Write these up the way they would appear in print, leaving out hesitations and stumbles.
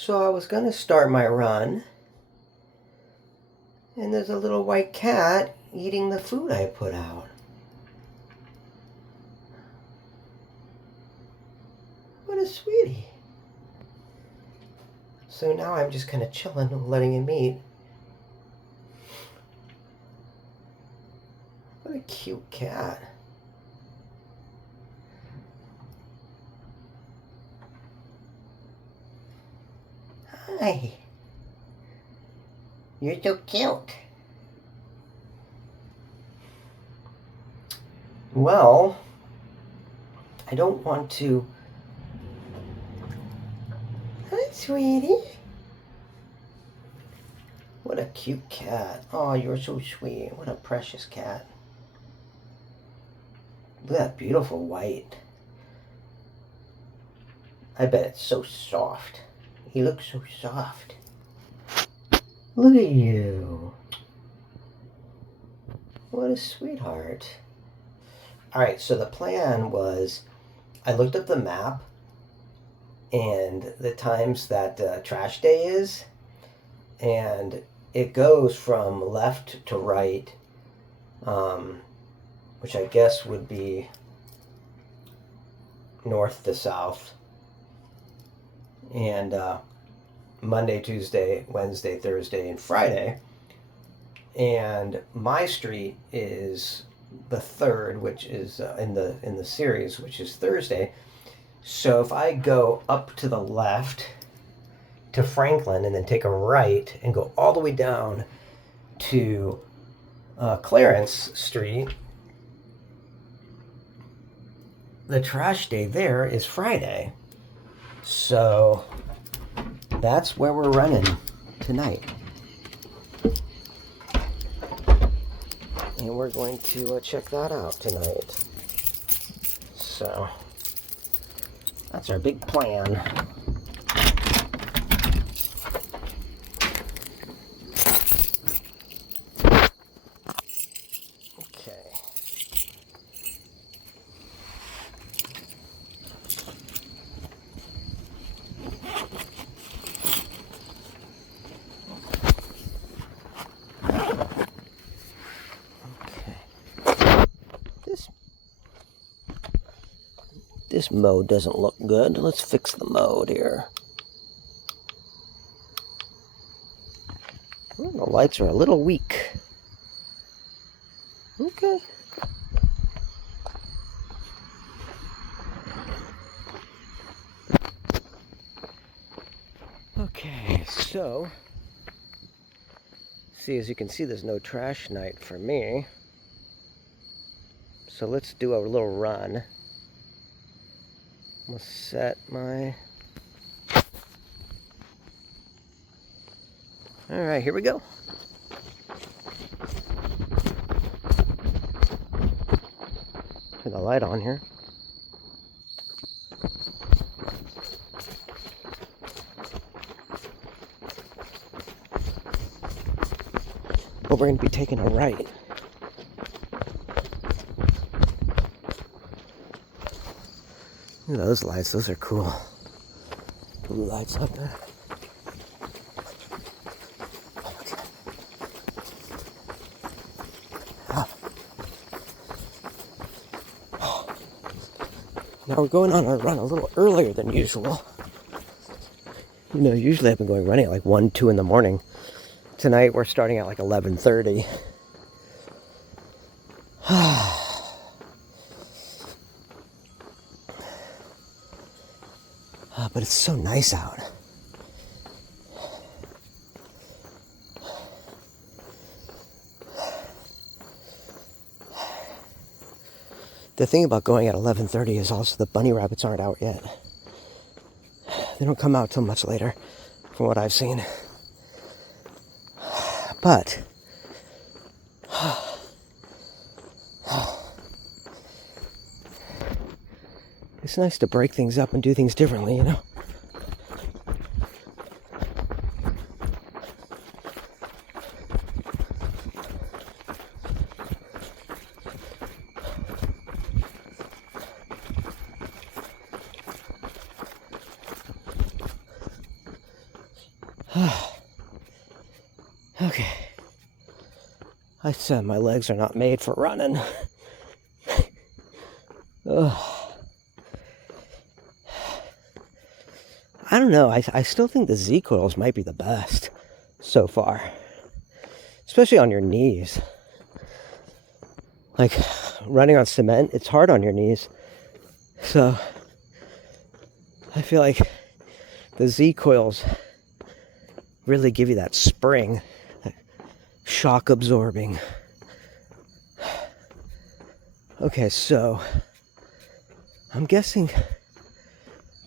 So I was going to start my run, and there's a little white cat eating the food I put out. What a sweetie. So now I'm just kind of chilling and letting him eat. What a cute cat. Hi. You're so cute. Well, I don't want to... Hi, sweetie. What a cute cat. Oh, you're so sweet. What a precious cat. Look at that beautiful white. I bet it's so soft. He looks so soft. Look at you. What a sweetheart. Alright, so the plan was I looked up the map and the times that trash day is, and it goes from left to right, which I guess would be north to south, and Monday, Tuesday, Wednesday, Thursday, and Friday. And my street is the third, which is in the series, which is Thursday. So if I go up to the left to Franklin and then take a right and go all the way down to Clarence Street, the trash day there is Friday. So that's where we're running tonight. And we're going to check that out tonight. So that's our big plan. Okay. This mode doesn't look good. Let's fix the mode here. Well, the lights are a little weak. Okay. Okay, so see, as you can see, there's no trash night for me. So let's do a little run. I'm gonna set my... Alright, here we go. Turn the light on here. But we're going to be taking a right. Look at those lights, those are cool. Blue lights up there. Now we're going on our run a little earlier than usual. You know, usually I've been running at like 1, 2 in the morning. Tonight we're starting at like 11:30. But it's so nice out. The thing about going at 11:30 is also the bunny rabbits aren't out yet. They don't come out till much later, from what I've seen. But it's nice to break things up and do things differently, you know? Okay. I said my legs are not made for running. I don't know. I still think the Z coils might be the best so far, especially on your knees. Like running on cement, it's hard on your knees. So I feel like the Z coils really give you that spring, that shock absorbing. Okay, so I'm guessing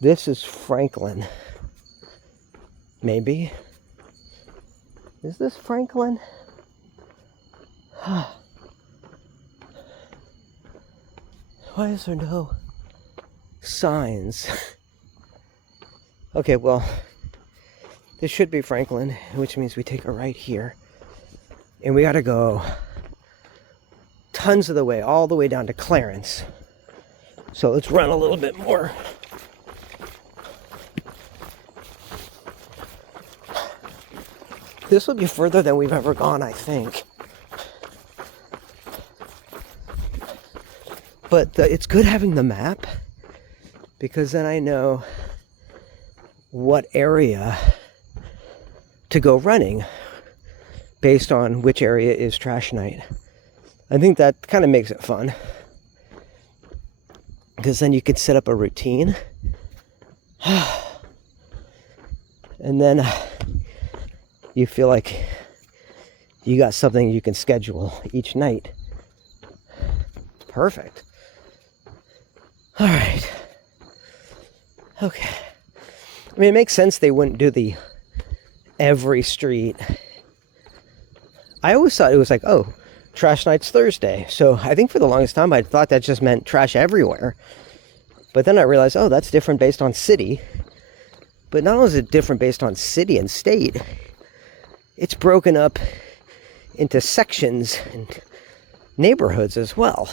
this is Franklin. Maybe. Is this Franklin? Why is there no signs? Okay, well, this should be Franklin, which means we take a right here. And we gotta go tons of the way, all the way down to Clarence. So let's run a little bit more. This will be further than we've ever gone, I think. But it's good having the map, because then I know what area to go running based on which area is trash night. I think that kind of makes it fun, because then you can set up a routine and then you feel like you got something you can schedule each night. Perfect. All right. Okay. I mean, it makes sense they wouldn't do the every street. I always thought it was like, oh, trash night's Thursday. So I think for the longest time I thought that just meant trash everywhere. But then I realized, oh, that's different based on city. But not only is it different based on city and state, it's broken up into sections and neighborhoods as well.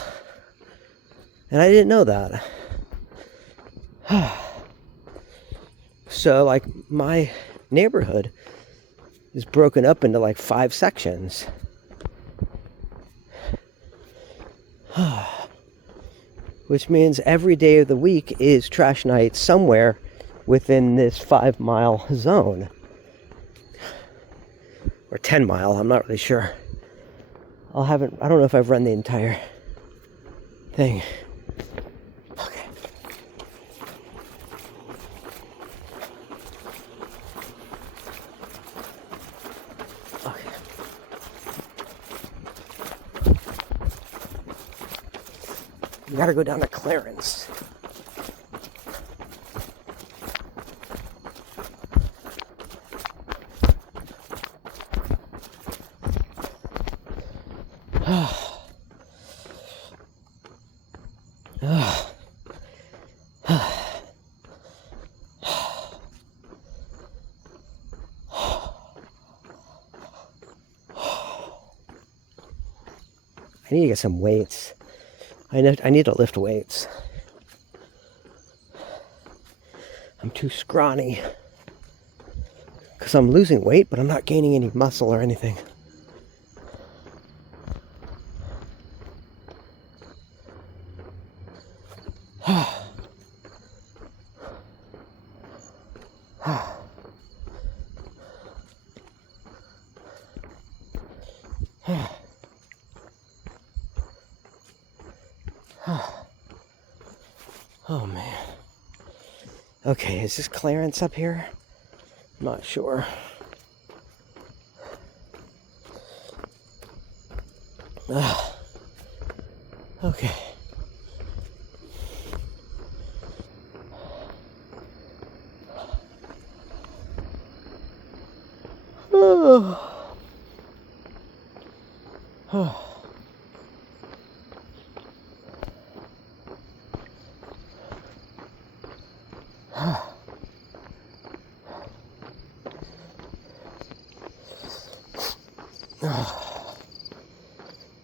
And I didn't know that. So, like, my neighborhood is broken up into like 5 sections. Which means every day of the week is trash night somewhere within this 5-mile zone. Or 10-mile, I'm not really sure. I don't know if I've run the entire thing. Okay. Okay. We gotta go down to Clarence. I need to get some weights. I need to lift weights. I'm too scrawny. Because I'm losing weight, but I'm not gaining any muscle or anything. Oh man. Okay, is this Clarence up here? I'm not sure. Okay. Oh. Oh.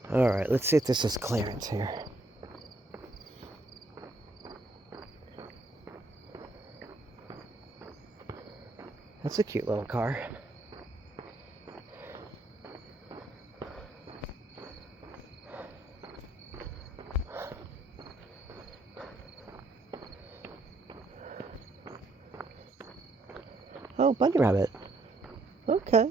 All right, let's see if this is Clarence here. That's a cute little car. Oh, bunny rabbit. Okay.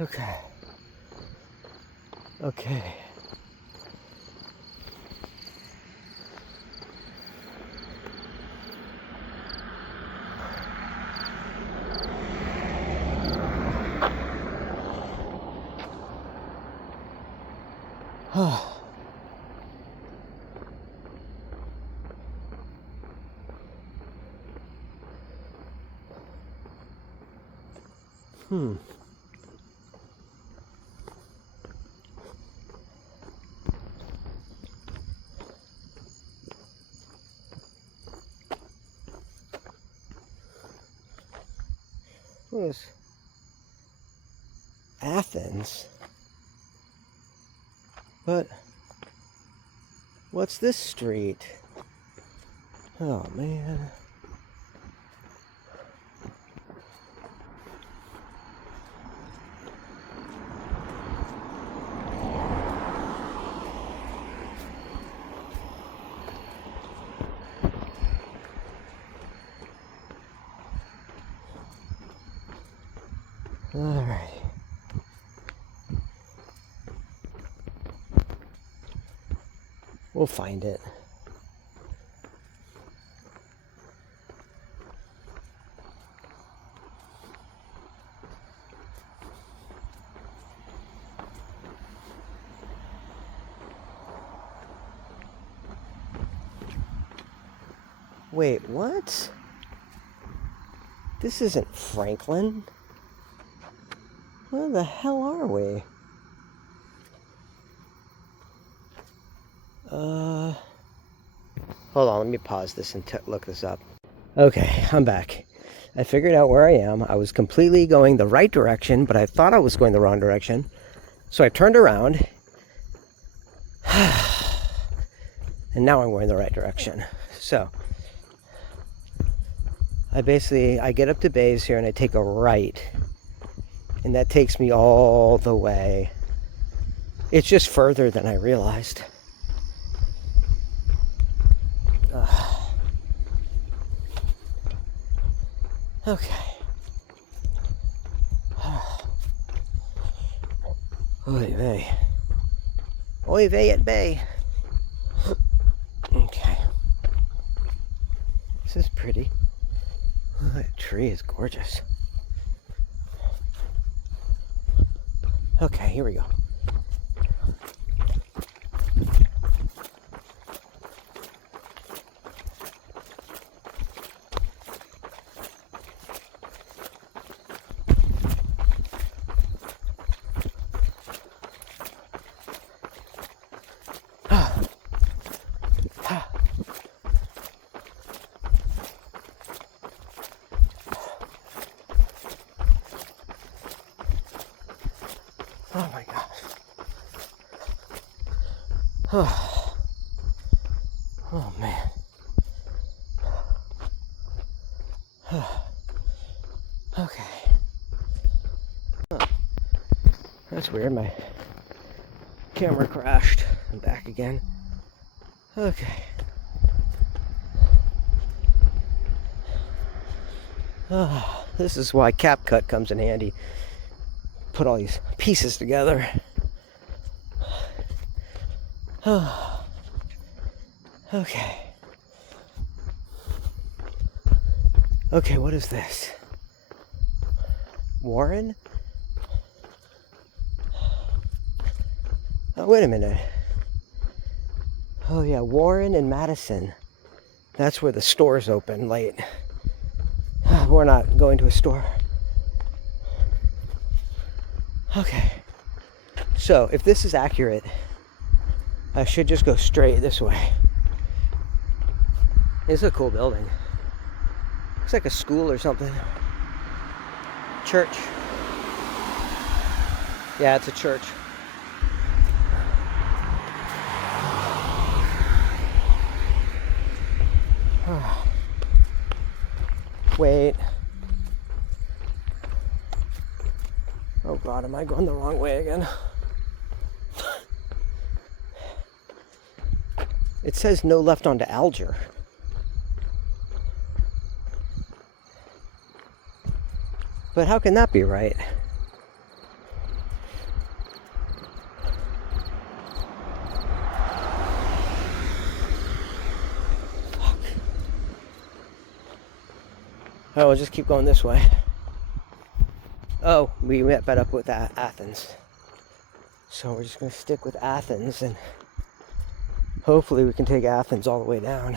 Okay. Okay. Hmm. What is Athens? But what's this street? Oh, man. All right. We'll find it. Wait, what? This isn't Franklin. Where the hell are we? Hold on, let me pause this and look this up. Okay, I'm back. I figured out where I am. I was completely going the right direction, but I thought I was going the wrong direction. So I turned around. And now I'm going the right direction. So I get up to Bays here and I take a right. And that takes me all the way. It's just further than I realized. Okay. Oy vey. Oy vey at bay. Okay. This is pretty. Oh, that tree is gorgeous. Okay, here we go. Oh my gosh. Oh man. Okay. That's weird. My camera crashed. I'm back again. Okay. This is why CapCut comes in handy. Put all these pieces together. Okay. Okay, what is this? Warren? Oh, wait a minute. Oh yeah, Warren and Madison. That's where the store's open late. We're not going to a store. Okay. So, if this is accurate, I should just go straight this way. It's a cool building. Looks like a school or something. Church. Yeah, it's a church. Wait. God, am I going the wrong way again? It says no left onto Alger. But how can that be right? Fuck. Oh, we'll just keep going this way. Oh, we met up with Athens. So we're just going to stick with Athens, and hopefully we can take Athens all the way down.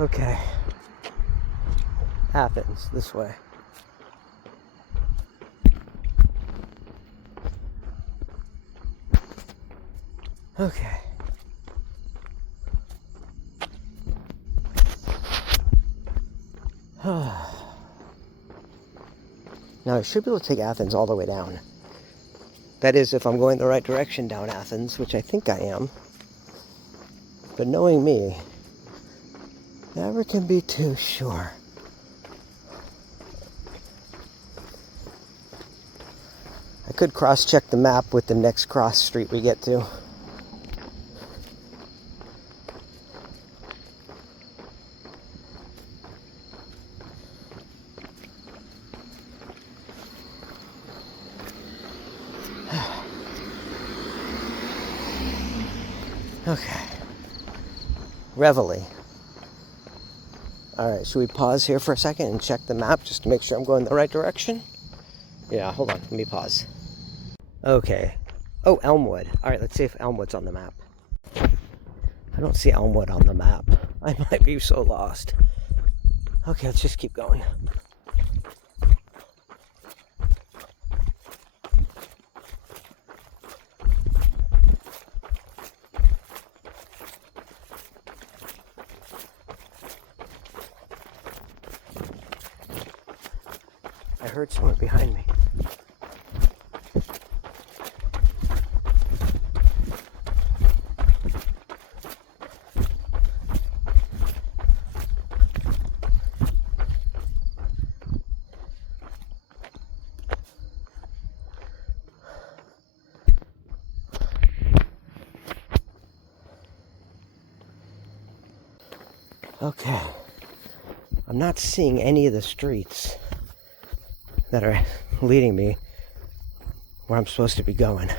Okay. Athens, this way. Okay. Now I should be able to take Athens all the way down. That is, if I'm going the right direction down Athens, which I think I am. But knowing me, never can be too sure. I could cross-check the map with the next cross street we get to. Okay. Reveille. Alright, should we pause here for a second and check the map just to make sure I'm going the right direction? Yeah, hold on, let me pause. Okay. Oh, Elmwood. Alright, let's see if Elmwood's on the map. I don't see Elmwood on the map. I might be so lost. Okay, let's just keep going. I heard someone behind me. Okay. I'm not seeing any of the streets that are leading me where I'm supposed to be going.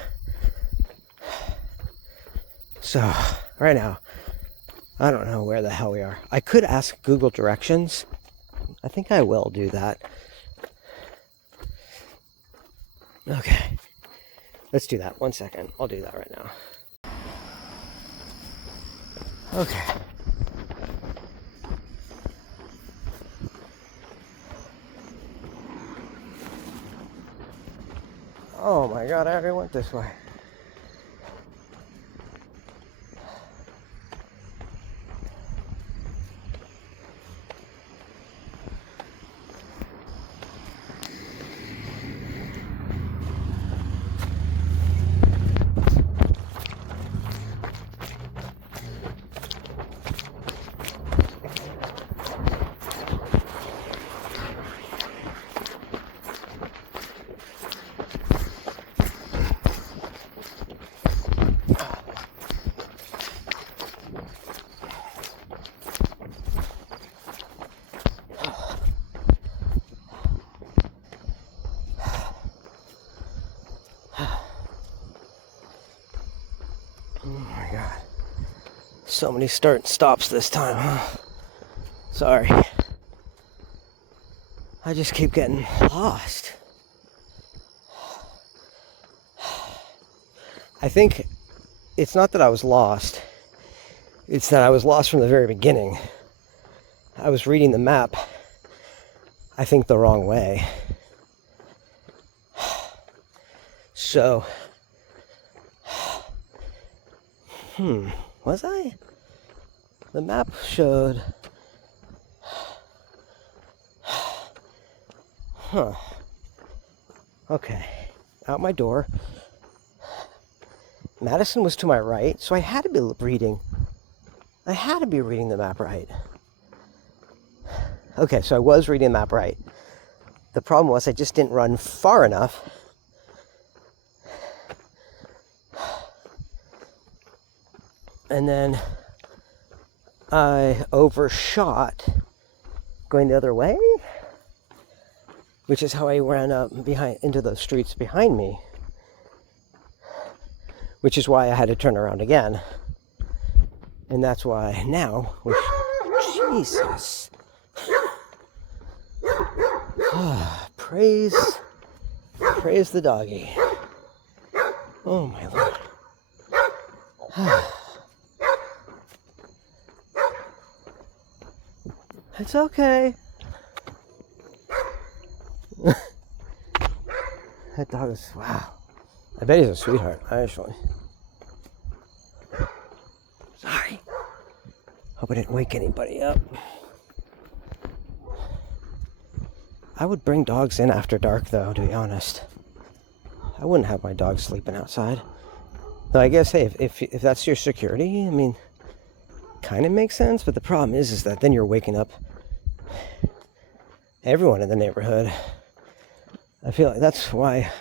So, right now, I don't know where the hell we are. I could ask Google directions. I think I will do that. Okay. Let's do that. 1 second. I'll do that right now. Okay. Oh my God, I already went this way. So many start and stops this time, huh? Sorry. I just keep getting lost. I think it's not that I was lost. It's that I was lost from the very beginning. I was reading the map, I think, the wrong way. So, was I? the map showed... Huh. Okay. Out my door. Madison was to my right, so I had to be reading the map right. Okay, so I was reading the map right. The problem was I just didn't run far enough. And then I overshot going the other way, which is how I ran up into those streets behind me, which is why I had to turn around again. And that's why now, Jesus. Praise the doggy. Oh my Lord. It's okay. That dog is, wow. I bet he's a sweetheart, actually. Sorry. Hope I didn't wake anybody up. I would bring dogs in after dark, though, to be honest. I wouldn't have my dog sleeping outside. Though I guess, hey, if that's your security, I mean, kind of makes sense. But the problem is that then you're waking up everyone in the neighborhood. I feel like that's why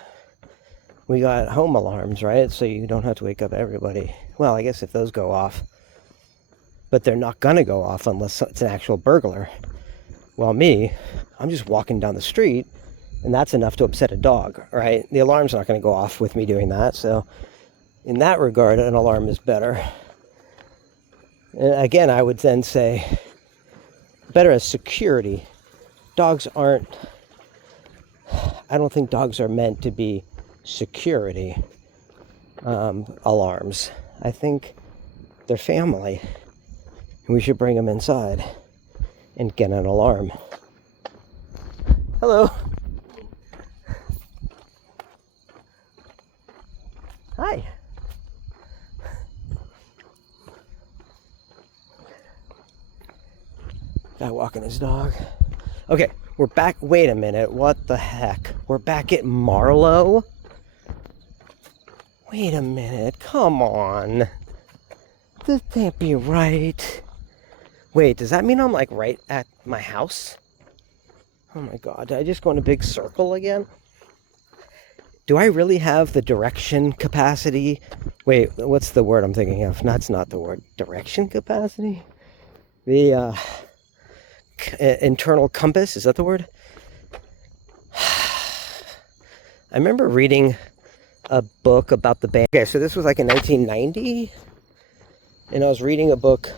we got home alarms, right? So you don't have to wake up everybody. Well, I guess if those go off. But they're not going to go off unless it's an actual burglar. Well, me, I'm just walking down the street, and that's enough to upset a dog, right? The alarm's not going to go off with me doing that. So in that regard, an alarm is better. And again, I would then say better as security. Dogs aren't... I don't think dogs are meant to be security alarms. I think they're family. We should bring them inside and get an alarm. Hello. Hi. Guy walking his dog. Okay, we're back. Wait a minute. What the heck? We're back at Marlowe? Wait a minute. Come on. That can't be right. Wait, does that mean I'm like right at my house? Oh my God, did I just go in a big circle again? Do I really have the direction capacity? Wait, what's the word I'm thinking of? That's not the word. Direction capacity? The internal compass, is that the word? I remember reading a book about the band. Okay, so this was like in 1990, and I was reading a book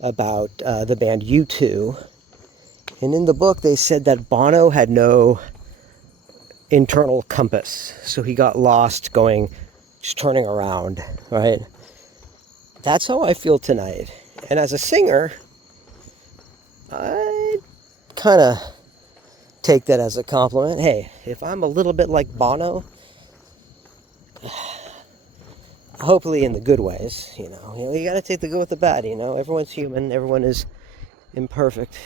about the band U2, and in the book they said that Bono had no internal compass, so he got lost just turning around, right? That's how I feel tonight. And as a singer, I kind of take that as a compliment. Hey, if I'm a little bit like Bono, hopefully in the good ways, you got to take the good with the bad, everyone's human, everyone is imperfect,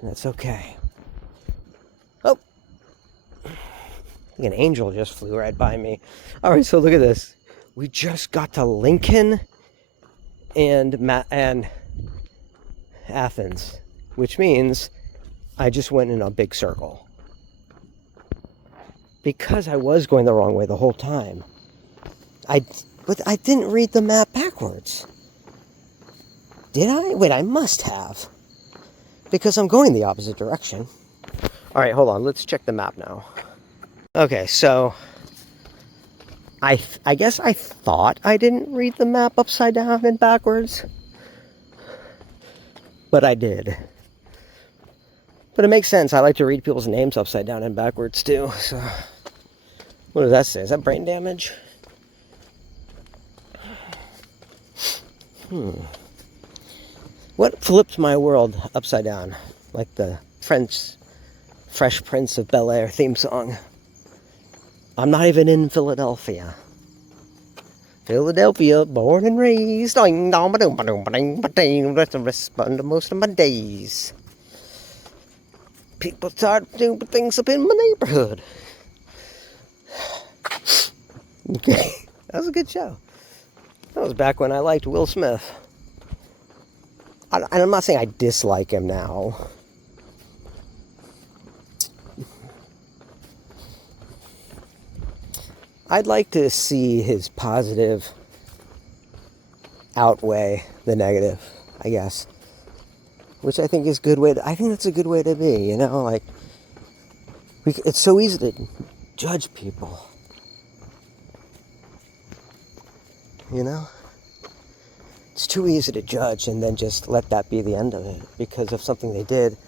and that's okay. Oh, an angel just flew right by me. All right, so look at this. We just got to Lincoln and Athens, which means I just went in a big circle because I was going the wrong way the whole time. But I didn't read the map backwards. Did I? Wait, I must have. Because I'm going the opposite direction. All right, hold on. Let's check the map now. Okay, so I guess I thought I didn't read the map upside down and backwards. But I did. But it makes sense. I like to read people's names upside down and backwards too. So, what does that say? Is that brain damage? What flipped my world upside down? Like the Fresh Prince of Bel-Air theme song. I'm not even in Philadelphia. Philadelphia, born and raised. Spend most of my days. People start doing things up in my neighborhood. Okay, that was a good show. That was back when I liked Will Smith. And I'm not saying I dislike him now. I'd like to see his positive outweigh the negative, I guess. Which I think is good way I think that's a good way to be, you know, like it's so easy to judge people. You know? It's too easy to judge and then just let that be the end of it because of something they did,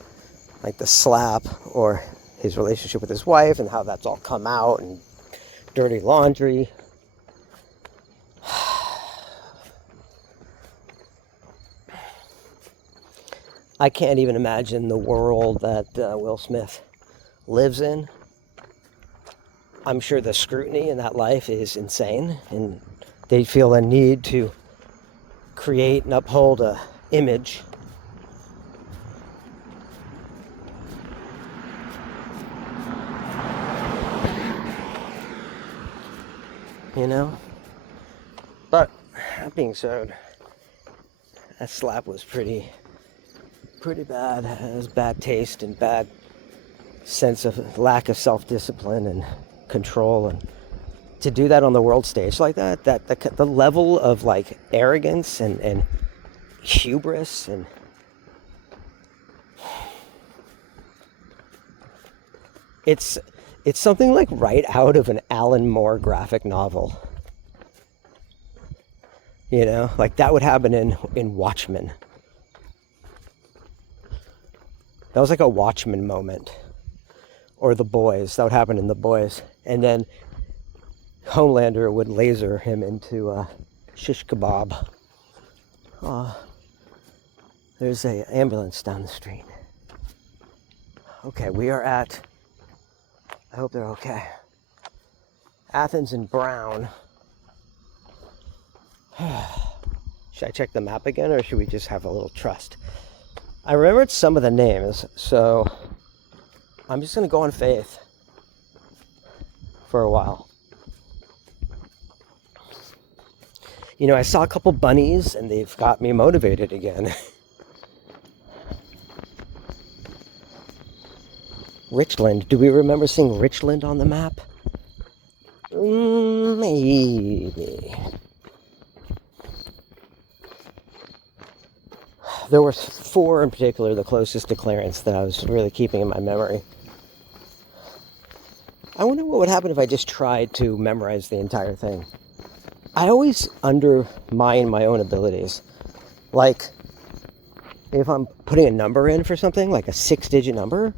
like the slap or his relationship with his wife and how that's all come out and dirty laundry. I can't even imagine the world that Will Smith lives in. I'm sure the scrutiny in that life is insane, and they feel a need to create and uphold a image. You know? But that being said, that slap was pretty bad. It was bad taste and bad sense of lack of self-discipline and control, and to do that on the world stage like that the level of like arrogance and hubris, and it's something like right out of an Alan Moore graphic novel. You know, like that would happen in Watchmen. That was like a Watchmen moment. Or The Boys. That would happen in The Boys. And then Homelander would laser him into shish kebab. There's an ambulance down the street. Okay, we are at, I hope they're okay, Athens and Brown. Should I check the map again, or should we just have a little trust? I remembered some of the names, so I'm just going to go on faith for a while. You know, I saw a couple bunnies, and they've got me motivated again. Richland. Do we remember seeing Richland on the map? Maybe. There were 4 in particular, the closest to Clarence, that I was really keeping in my memory. I wonder what would happen if I just tried to memorize the entire thing. I always undermine my own abilities. Like, if I'm putting a number in for something, like a 6-digit number,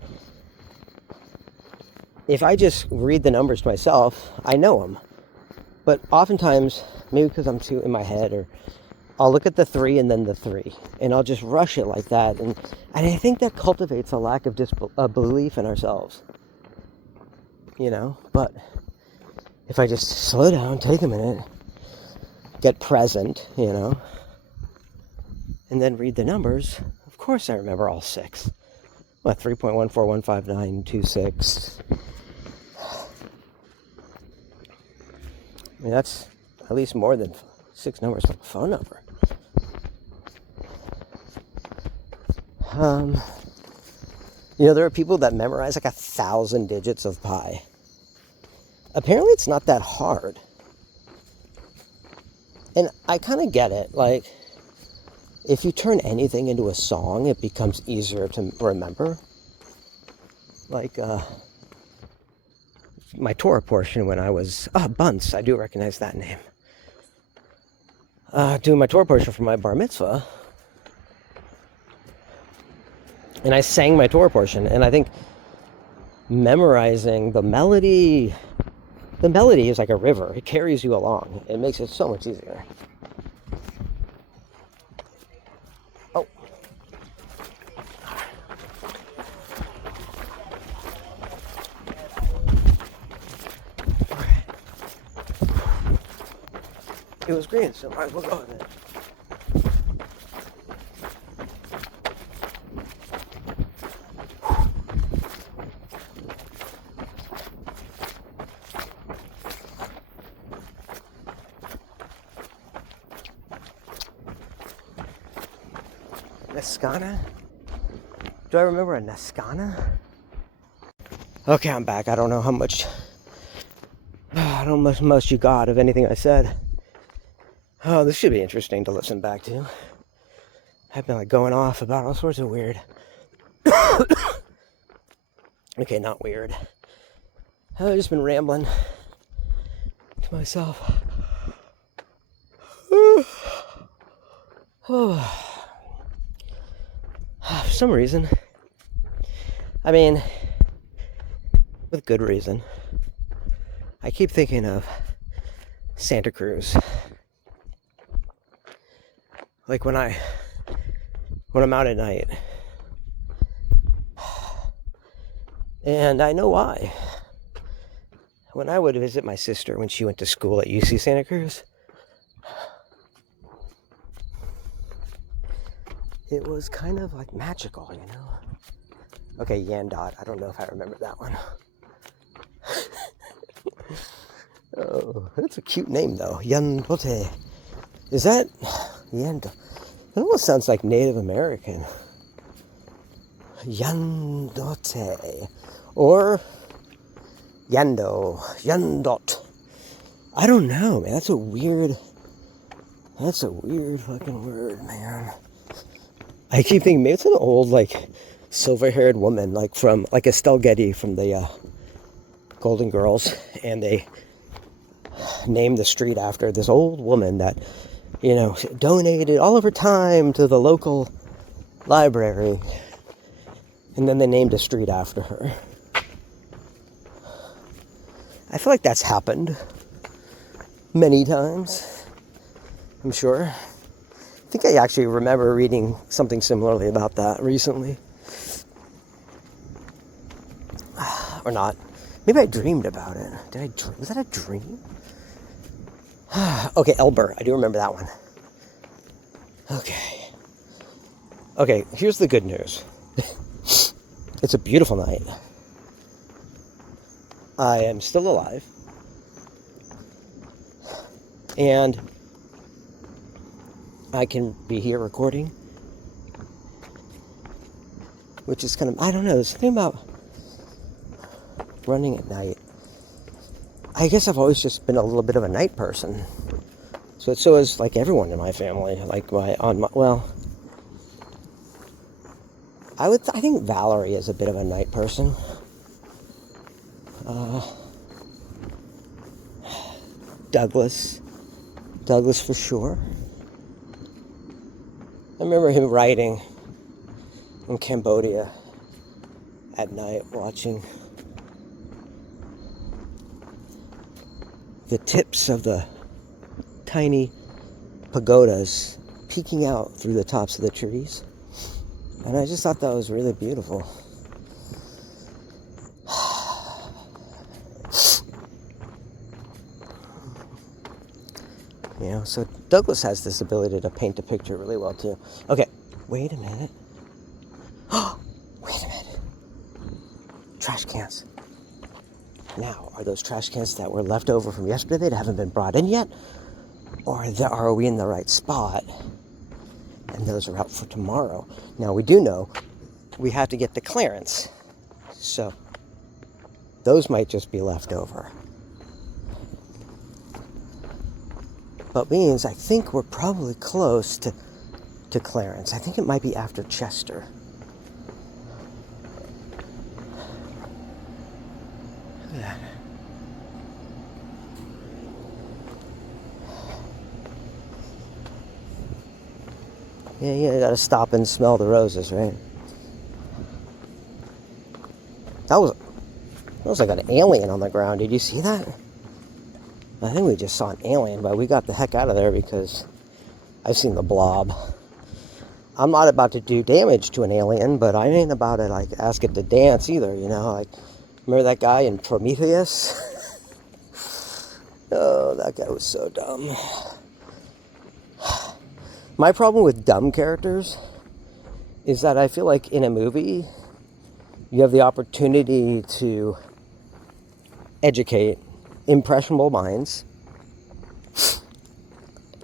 if I just read the numbers to myself, I know them. But oftentimes, maybe because I'm too in my head, or I'll look at the 3 and then the 3, and I'll just rush it like that. And I think that cultivates a lack of belief in ourselves. You know? But if I just slow down, take a minute, get present, you know, and then read the numbers, of course I remember all 6. What, 3.1415926. I mean, that's at least more than 6 numbers to a phone number. You know, there are people that memorize like 1,000 digits of pi. Apparently it's not that hard. And I kind of get it. Like, if you turn anything into a song, it becomes easier to remember. Like, my Torah portion when I was, Bunce, I do recognize that name. Doing my Torah portion for my bar mitzvah. And I sang my Torah portion, and I think memorizing the melody is like a river. It carries you along. It makes it so much easier. Oh. It was green, so might as well go with it. Nascana? Do I remember a Nascana? Okay, I'm back. I don't know how much you got of anything I said. Oh, this should be interesting to listen back to. I've been like going off about all sorts of weird. Okay, not weird. I've just been rambling to myself. For some reason, I mean, with good reason, I keep thinking of Santa Cruz. Like when I'm out at night. And I know why. When I would visit my sister when she went to school at UC Santa Cruz, it was kind of like magical, you know? Okay, Yandot. I don't know if I remember that one. Oh, that's a cute name, though. Yandote. Is that... Yandot? It almost sounds like Native American. Yandote. Or... Yandot. I don't know, man. That's a weird fucking word, man. I keep thinking maybe it's an old, like, silver-haired woman, like from, like Estelle Getty from the Golden Girls, and they named the street after this old woman that, you know, donated all of her time to the local library, and then they named a street after her. I feel like that's happened many times, I'm sure. I think I actually remember reading something similarly about that recently. Or not. Maybe I dreamed about it. Was that a dream? Okay, Elber. I do remember that one. Okay, here's the good news. It's a beautiful night. I am still alive. And I can be here recording. Which is kind of, I don't know, there's something about running at night. I guess I've always just been a little bit of a night person. So is like everyone in my family. Like I think Valerie is a bit of a night person. Douglas for sure. I remember him riding in Cambodia at night, watching the tips of the tiny pagodas peeking out through the tops of the trees. And I just thought that was really beautiful. You know, so Douglas has this ability to paint a picture really well too. Okay, wait a minute. Wait a minute. Trash cans. Now, are those trash cans that were left over from yesterday that haven't been brought in yet? Or are we in the right spot? And those are out for tomorrow. Now, we do know we have to get the clearance. So, those might just be left over. But means I think we're probably close to clearance. I think it might be after Chester. Yeah, you gotta stop and smell the roses, right? That was like an alien on the ground. Did you see that? I think we just saw an alien, but we got the heck out of there because I've seen the blob. I'm not about to do damage to an alien, but I ain't about to like ask it to dance either, you know? Like, remember that guy in Prometheus? Oh, that guy was so dumb. My problem with dumb characters is that I feel like in a movie, you have the opportunity to educate impressionable minds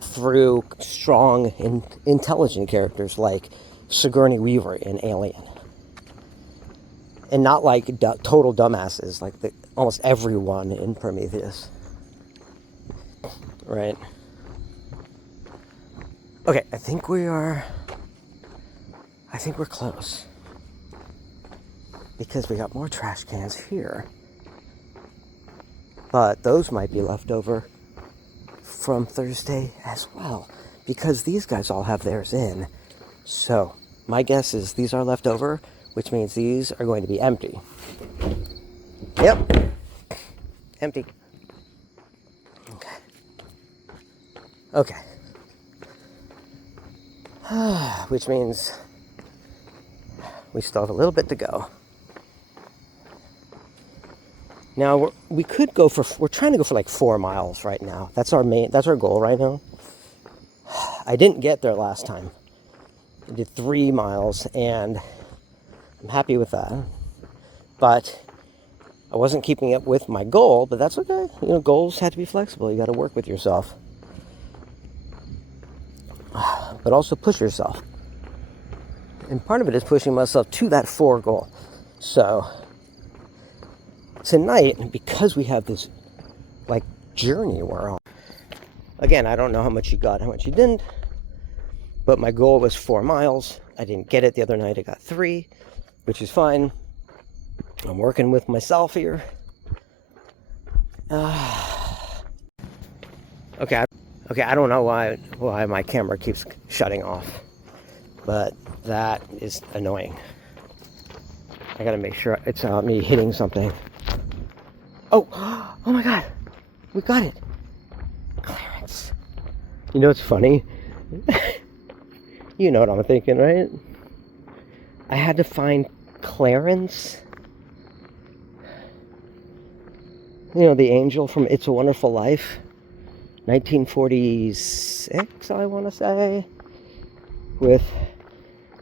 through strong and intelligent characters like Sigourney Weaver in Alien. And not like total dumbasses like almost everyone in Prometheus. Right? Okay, I think we're close. Because we got more trash cans here. But those might be left over from Thursday as well. Because these guys all have theirs in. So, my guess is these are left over, which means these are going to be empty. Yep. Empty. Okay. Okay. Which means we still have a little bit to go. Now we could go we're trying to go for like 4 miles right now. That's our goal right now. I didn't get there last time. I did 3 miles and I'm happy with that. But I wasn't keeping up with my goal, but that's okay. You know, goals have to be flexible. You got to work with yourself. But also push yourself. And part of it is pushing myself to that 4 goal. So tonight, because we have this like journey we're on. Again, I don't know how much you got, how much you didn't. But my goal was 4 miles. I didn't get it the other night. I got 3, which is fine. I'm working with myself here. Okay, I don't know why my camera keeps shutting off. But that is annoying. I gotta make sure it's not me hitting something. Oh my God, we got it. Clarence. You know what's funny? You know what I'm thinking, right? I had to find Clarence. You know, the angel from It's a Wonderful Life. 1946, I want to say. With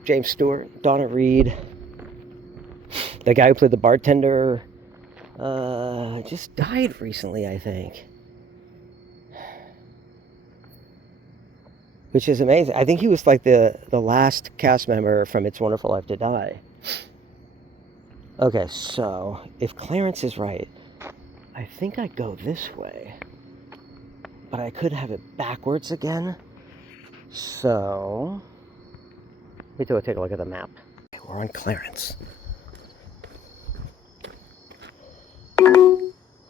James Stewart, Donna Reed. The guy who played the bartender just died recently, I think. Which is amazing. I think he was like the last cast member from It's a Wonderful Life to die. Okay, so if Clarence is right, I think I go this way. But I could have it backwards again. So let me take a look at the map. Okay, we're on Clarence.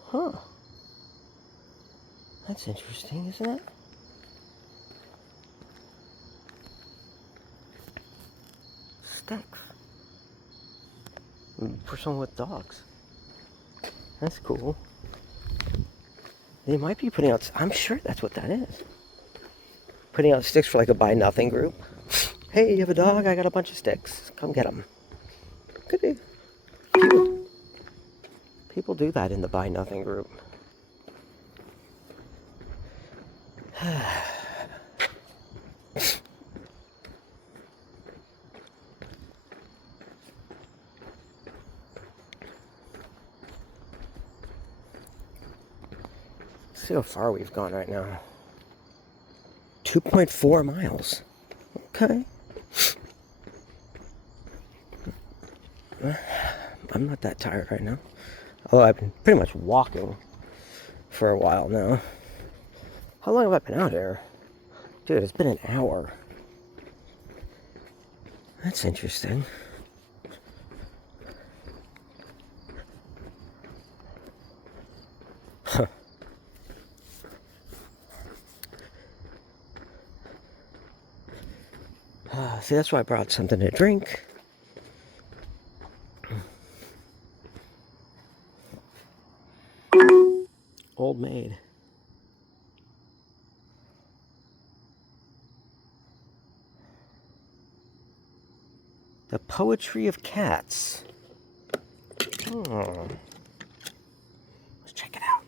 Huh. That's interesting, isn't it? Sticks. For someone with dogs. That's cool. They might be putting out... I'm sure that's what that is. Putting out sticks for like a buy nothing group. Hey, you have a dog? I got a bunch of sticks. Come get them. Could be. People do that in the buy nothing group. See how far we've gone right now. 2.4 miles. Okay. I'm not that tired right now. Although I've been pretty much walking for a while now. How long have I been out here? Dude, it's been an hour. That's interesting. Huh. See, that's why I brought something to drink. Old Maid. The Poetry of Cats. Oh. Let's check it out.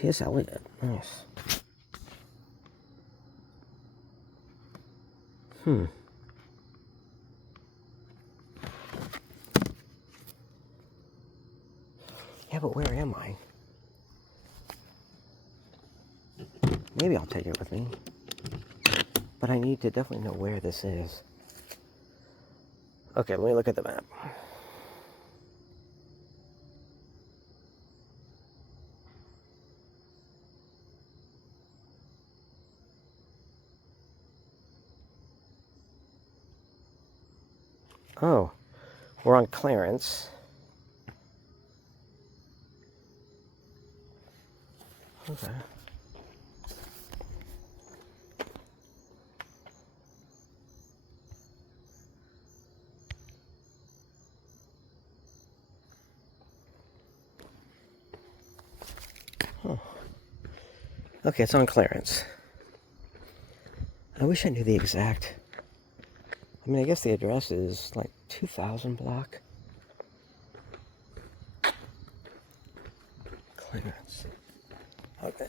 T.S. Eliot. Nice. Yeah, but where am I? Maybe I'll take it with me. But I need to definitely know where this is. Okay, let me look at the map. Oh, we're on Clarence. Okay. Oh. Okay, it's on Clarence. I wish I knew the exact... I mean, I guess the address is like 2000 block. Clarence. Okay.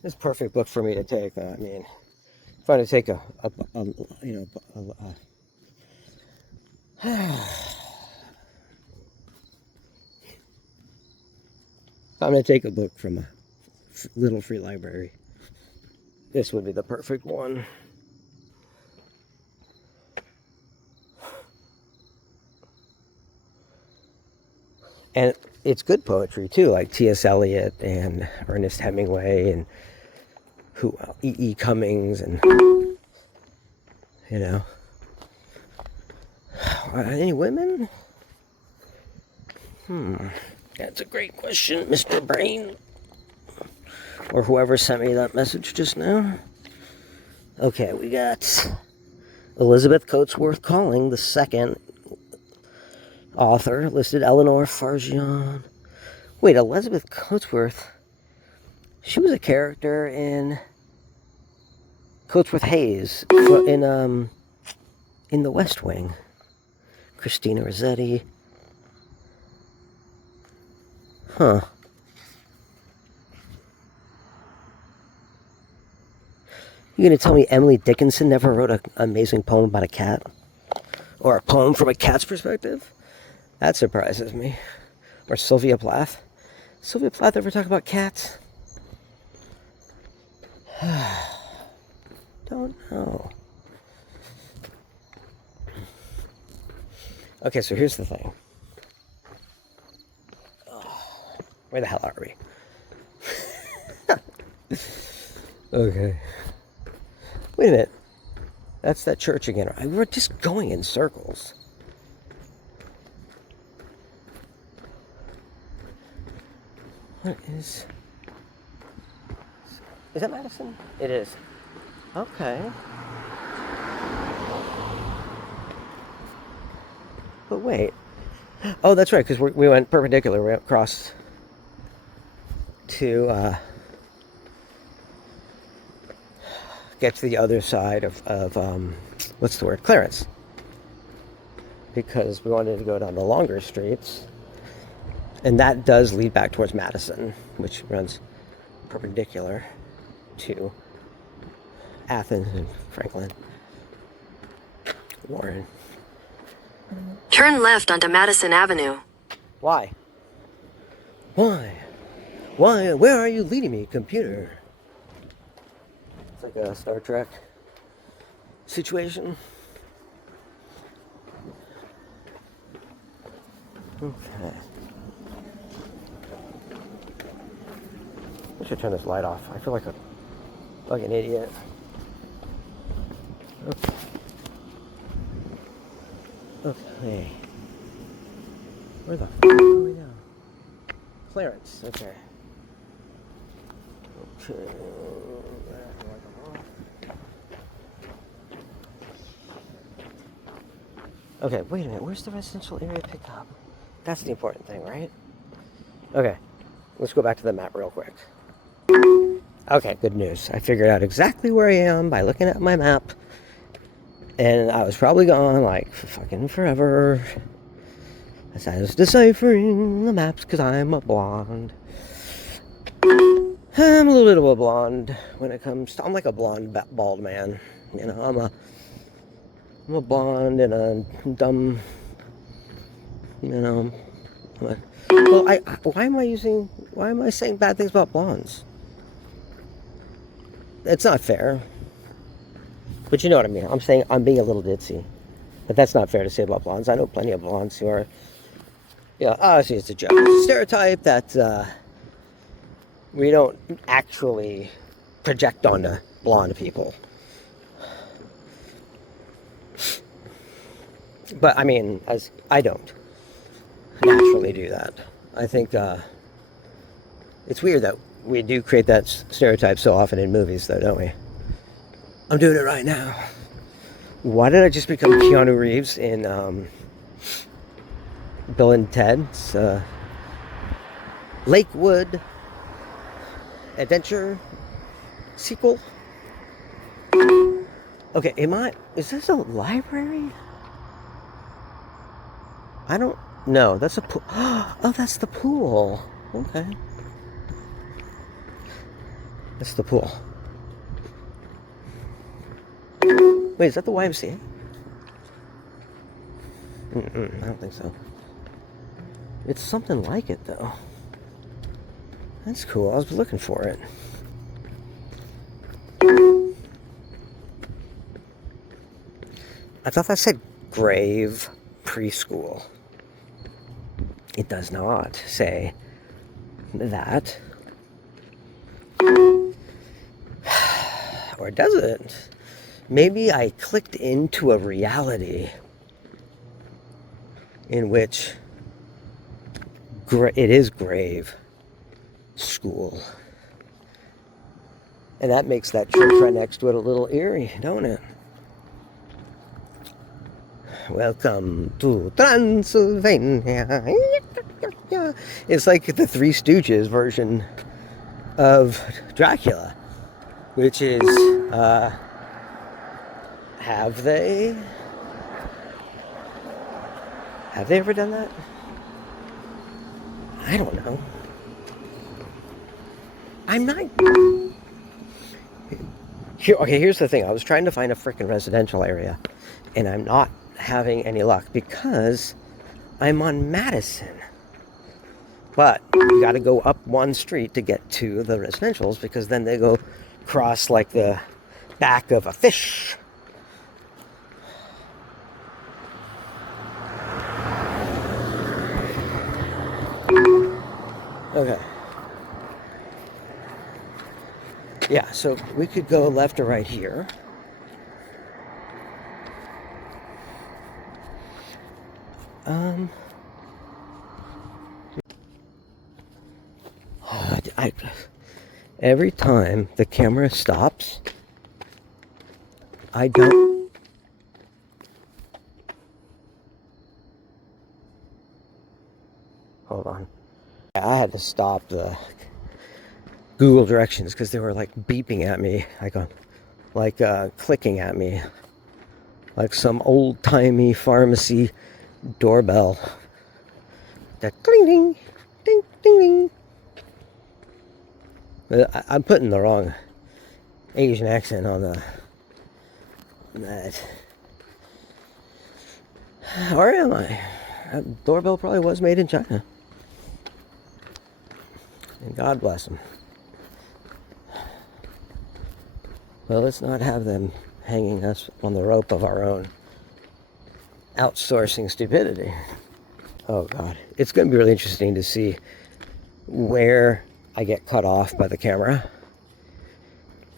This is a perfect book for me to take. I mean, if I had to take if I'm going to take a book from a little free library, this would be the perfect one. And it's good poetry too, like T.S. Eliot and Ernest Hemingway and E.E. Cummings and, you know. Any women? That's a great question, Mr. Brain. Or whoever sent me that message just now. Okay, we got Elizabeth Coatsworth Calling, the second author, listed Eleanor Farjeon. Wait, Elizabeth Coatsworth? She was a character in Coatsworth Hayes in The West Wing. Christina Rossetti. Huh. You gonna tell me Emily Dickinson never wrote an amazing poem about a cat? Or a poem from a cat's perspective? That surprises me. Or Sylvia Plath. Sylvia Plath ever talk about cats? Don't know. Okay, so here's the thing. Where the hell are we? Okay. Wait a minute. That's that church again. We're just going in circles. What is... Is that Madison? It is. Okay. But wait. Oh, that's right, because we went perpendicular. We went across to get to the other side of what's the word? Clarence. Because we wanted to go down the longer streets. And that does lead back towards Madison, which runs perpendicular to Athens and Franklin. Warren. Turn left onto Madison Avenue. Why? Why? Why? Where are you leading me, computer? It's like a Star Trek situation. Okay. I should turn this light off. I feel like an idiot. Okay. Okay. Where the f*** are we now? Clarence. Okay. Okay. Okay, wait a minute. Where's the residential area pickup? That's the important thing, right? Okay. Let's go back to the map real quick. Okay, good news. I figured out exactly where I am by looking at my map. And I was probably gone like fucking forever as I was deciphering the maps because I'm a blonde. I'm a little bit of a blonde when it comes to, I'm like a blonde bald man. You know, I'm a blonde and a dumb, you know. Well, why am I saying bad things about blondes? It's not fair. But you know what I mean. I'm saying I'm being a little ditzy. But that's not fair to say about blondes. I know plenty of blondes who are, yeah, obviously it's a joke. It's a stereotype that we don't actually project onto blonde people. But I mean, as I don't naturally do that. I think it's weird that we do create that stereotype so often in movies, though, don't we? I'm doing it right now. Why did I just become Keanu Reeves in Bill and Ted's Lakewood Adventure sequel? Okay, is this a library? I don't know. That's a pool. Oh, that's the pool. Okay. That's the pool. Wait, is that the YMCA? I don't think so. It's something like it, though. That's cool. I was looking for it. I thought that said Grave Preschool. It does not say that. Or does it? Maybe I clicked into a reality in which it is Grave School. And that makes that trip right next to it a little eerie, don't it? Welcome to Transylvania. It's like the Three Stooges version of Dracula, which is, have they ever done that? I don't know. I'm not... Here's the thing. I was trying to find a freaking residential area, and I'm not having any luck because I'm on Madison. But you got to go up one street to get to the residentials because then they go cross like the back of a fish. Okay. Yeah, so we could go left or right here. Every time the camera stops, I don't... Hold on. I had to stop the Google directions because they were like beeping at me, like clicking at me, like some old-timey pharmacy doorbell. That ding ding, ding ding ding. I'm putting the wrong Asian accent on that. Or am I? That doorbell probably was made in China. And God bless them. Well, let's not have them hanging us on the rope of our own outsourcing stupidity. Oh, God. It's going to be really interesting to see where I get cut off by the camera.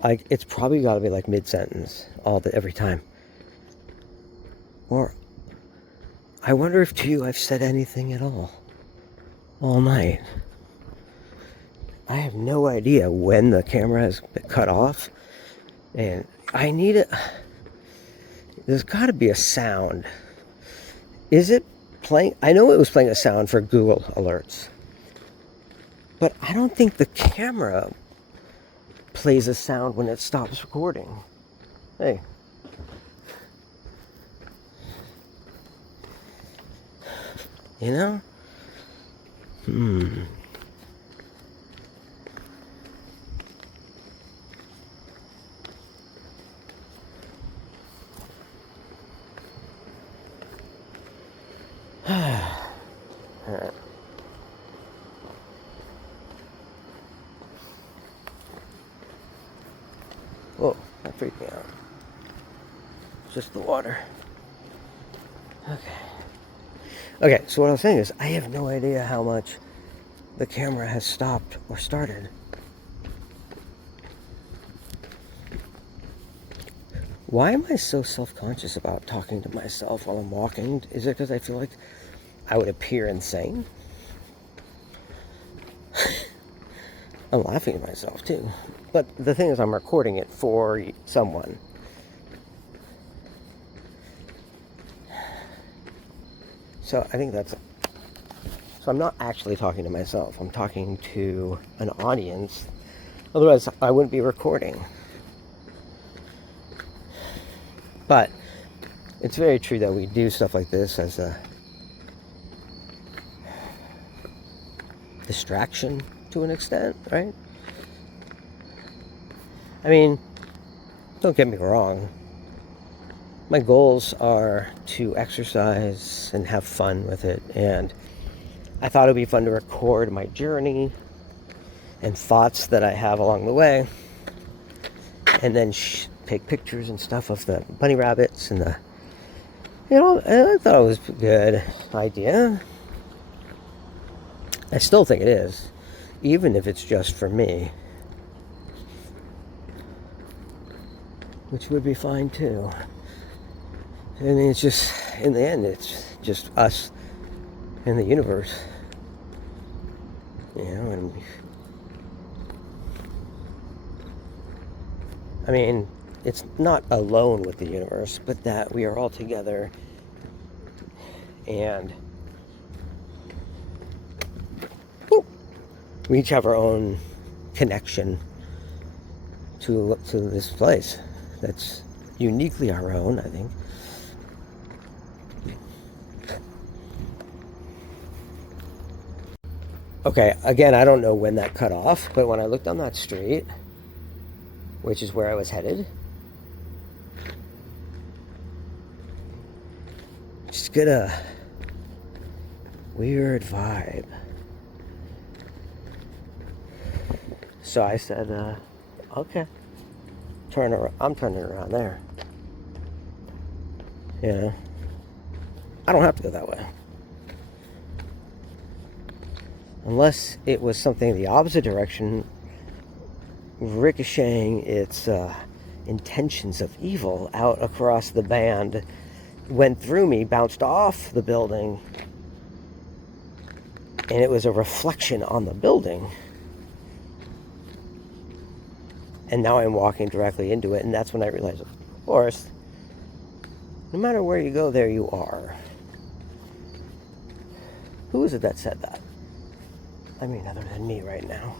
It's probably got to be like mid-sentence every time. Or I wonder if to you I've said anything at all night. I have no idea when the camera has been cut off. And I need it. There's got to be a sound. Is it playing? I know it was playing a sound for Google Alerts. But I don't think the camera plays a sound when it stops recording. Hey. You know? Alright. Whoa, that freaked me out. Just the water. Okay, so what I was saying is, I have no idea how much the camera has stopped or started. Why am I so self-conscious about talking to myself while I'm walking? Is it because I feel like I would appear insane? I'm laughing at myself too. But the thing is, I'm recording it for someone. So I think that's... So I'm not actually talking to myself. I'm talking to an audience. Otherwise, I wouldn't be recording. But it's very true that we do stuff like this as a distraction to an extent, right? I mean, don't get me wrong. My goals are to exercise and have fun with it, and I thought it would be fun to record my journey and thoughts that I have along the way, and then take pictures and stuff of the bunny rabbits and the, I thought it was a good idea. I still think it is, even if it's just for me, which would be fine too. I mean, it's just, in the end, it's just us and the universe, and I mean, it's not alone with the universe, but that we are all together, and we each have our own connection to this place that's uniquely our own, I think. Okay, again, I don't know when that cut off, but when I looked on that street, which is where I was headed, just get a weird vibe. So I said, okay, turn around. I'm turning around there. I don't have to go that way. Unless it was something the opposite direction, ricocheting its intentions of evil out across the band, went through me, bounced off the building, and it was a reflection on the building. And now I'm walking directly into it, and that's when I realized, of course, no matter where you go, there you are. Who is it that said that? I mean, other than me right now.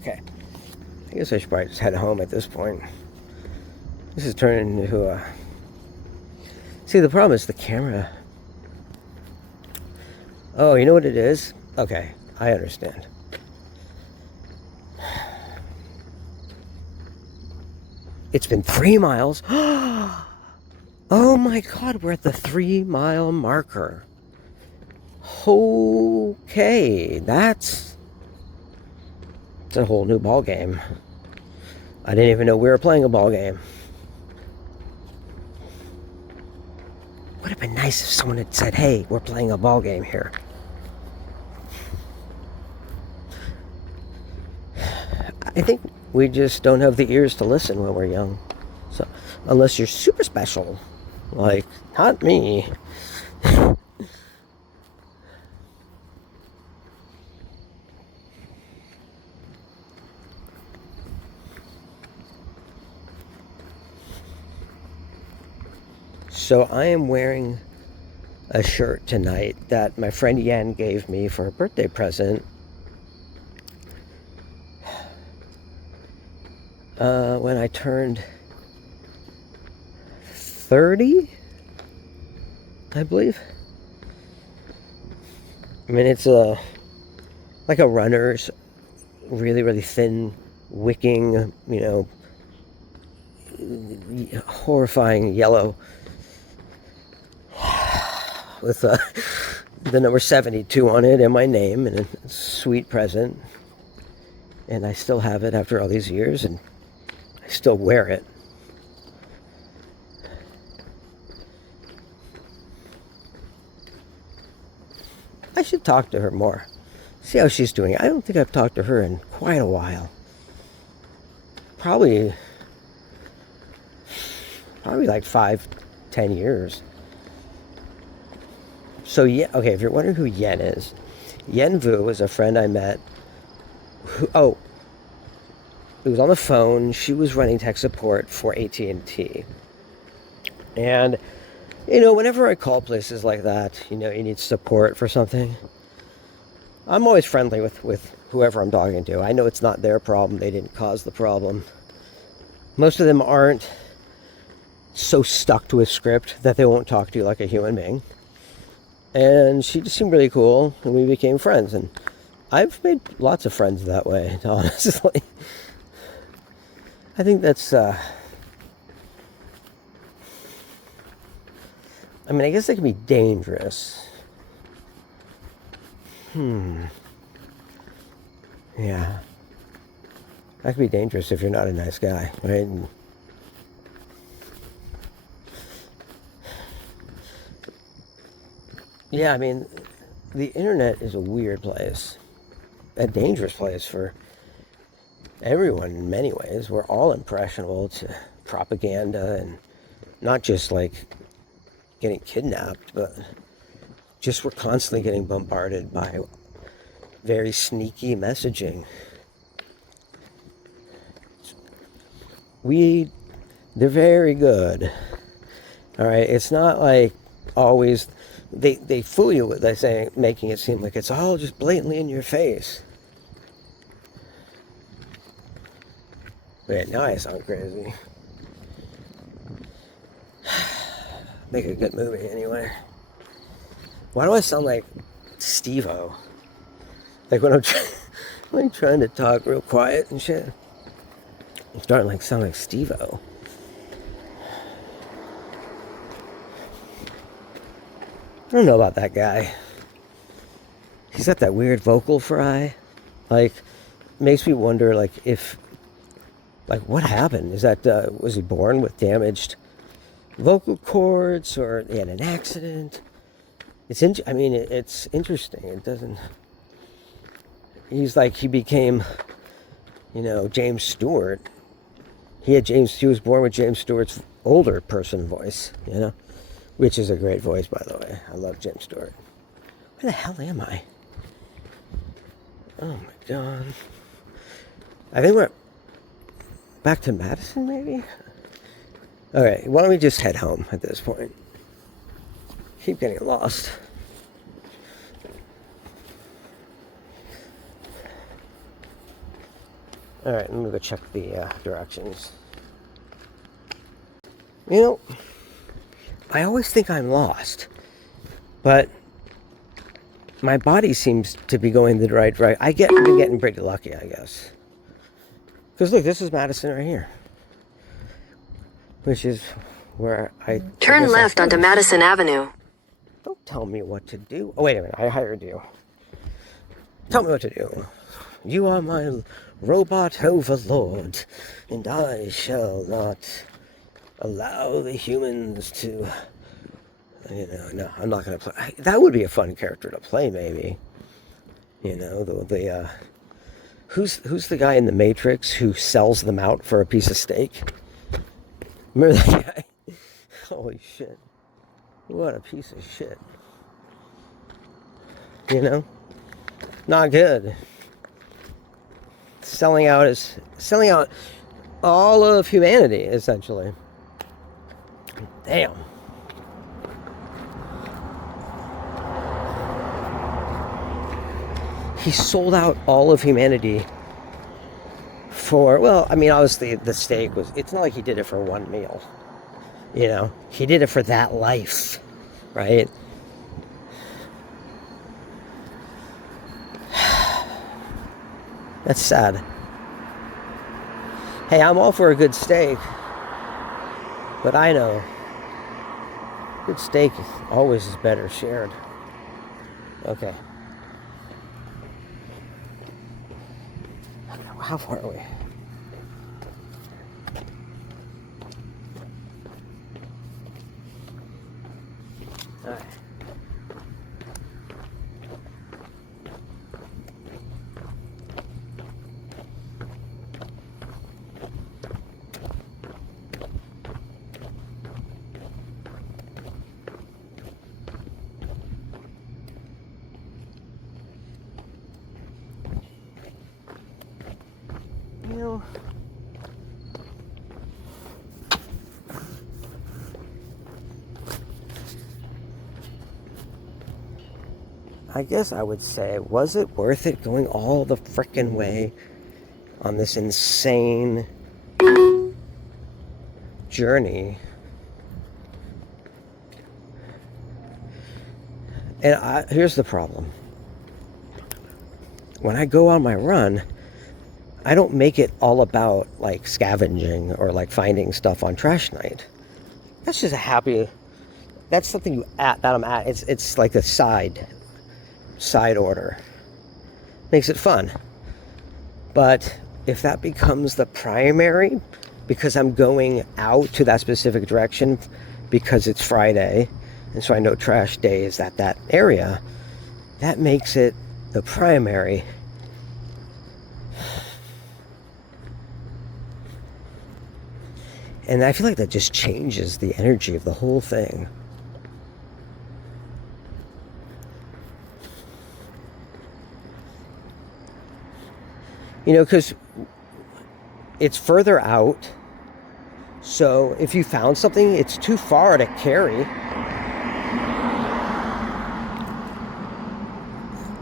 Okay. I guess I should probably just head home at this point. This is turning into a... See, the problem is the camera. Oh, you know what it is? Okay, I understand. It's been 3 miles. Oh my God, we're at the 3-mile marker. Okay, that's a whole new ball game. I didn't even know we were playing a ball game. Would have been nice if someone had said, "Hey, we're playing a ball game here." I think we just don't have the ears to listen when we're young. So, unless you're super special, like not me. So I am wearing a shirt tonight that my friend Yan gave me for a birthday present. When I turned 30, I believe. I mean, it's like a runner's really, really thin, wicking, horrifying yellow with the number 72 on it and my name and a sweet present. And I still have it after all these years, and I still wear it. I should talk to her more. See how she's doing. I don't think I've talked to her in quite a while. Probably like 5-10 years. So yeah, okay, if you're wondering who Yen is, Yen Vu is a friend I met who, it was on the phone. She was running tech support for AT&T. And, whenever I call places like that, you need support for something, I'm always friendly with whoever I'm talking to. I know it's not their problem. They didn't cause the problem. Most of them aren't so stuck to a script that they won't talk to you like a human being. And she just seemed really cool, and we became friends. And I've made lots of friends that way, honestly. I think that's, I guess they can be dangerous. Yeah. That could be dangerous if you're not a nice guy, right? And yeah, the internet is a weird place. A dangerous place for everyone in many ways. We're all impressionable to propaganda, and not just like getting kidnapped, but just we're constantly getting bombarded by very sneaky messaging. They're very good. All right, it's not like always they fool you with saying, making it seem like it's all just blatantly in your face. Wait, now I sound crazy. Make a good movie anyway. Why do I sound like Steve-O? Like when I'm trying to talk real quiet and shit. I'm starting to sound like Steve-O. I don't know about that guy. He's got that weird vocal fry. Makes me wonder, if what happened? Is that, was he born with damaged vocal cords, or he had an accident? It's interesting. It doesn't... He became, James Stewart. He was born with James Stewart's older person voice, which is a great voice, by the way. I love James Stewart. Where the hell am I? Oh my God. I think we're back to Madison, maybe? Alright, why don't we just head home at this point? Keep getting lost. Alright, let me go check the directions. I always think I'm lost, but my body seems to be going the right direction. I've been getting pretty lucky, I guess. Because look, this is Madison right here, which is where I Turn left onto Madison Avenue. Don't tell me what to do. Oh, wait a minute, I hired you. Tell me what to do. You are my robot overlord, and I shall not allow the humans to, no, I'm not going to play. That would be a fun character to play, maybe. Who's the guy in the Matrix who sells them out for a piece of steak? Remember that guy? Holy shit. What a piece of shit. Not good. Selling out all of humanity, essentially. Damn. He sold out all of humanity for, obviously the steak it's not like he did it for one meal. He did it for that life, right? That's sad. Hey, I'm all for a good steak, but I know good steak always is better shared. Okay. How far are we? All right. You know, I guess I would say, was it worth it going all the frickin' way on this insane journey? And here's the problem. When I go on my run, I don't make it all about like scavenging or like finding stuff on trash night. That's just a happy. That's something you at that I'm at. It's like a side order. Makes it fun. But if that becomes the primary, because I'm going out to that specific direction because it's Friday, and so I know trash day is at that area, that makes it the primary. And I feel like that just changes the energy of the whole thing. You know, because it's further out. So if you found something, it's too far to carry.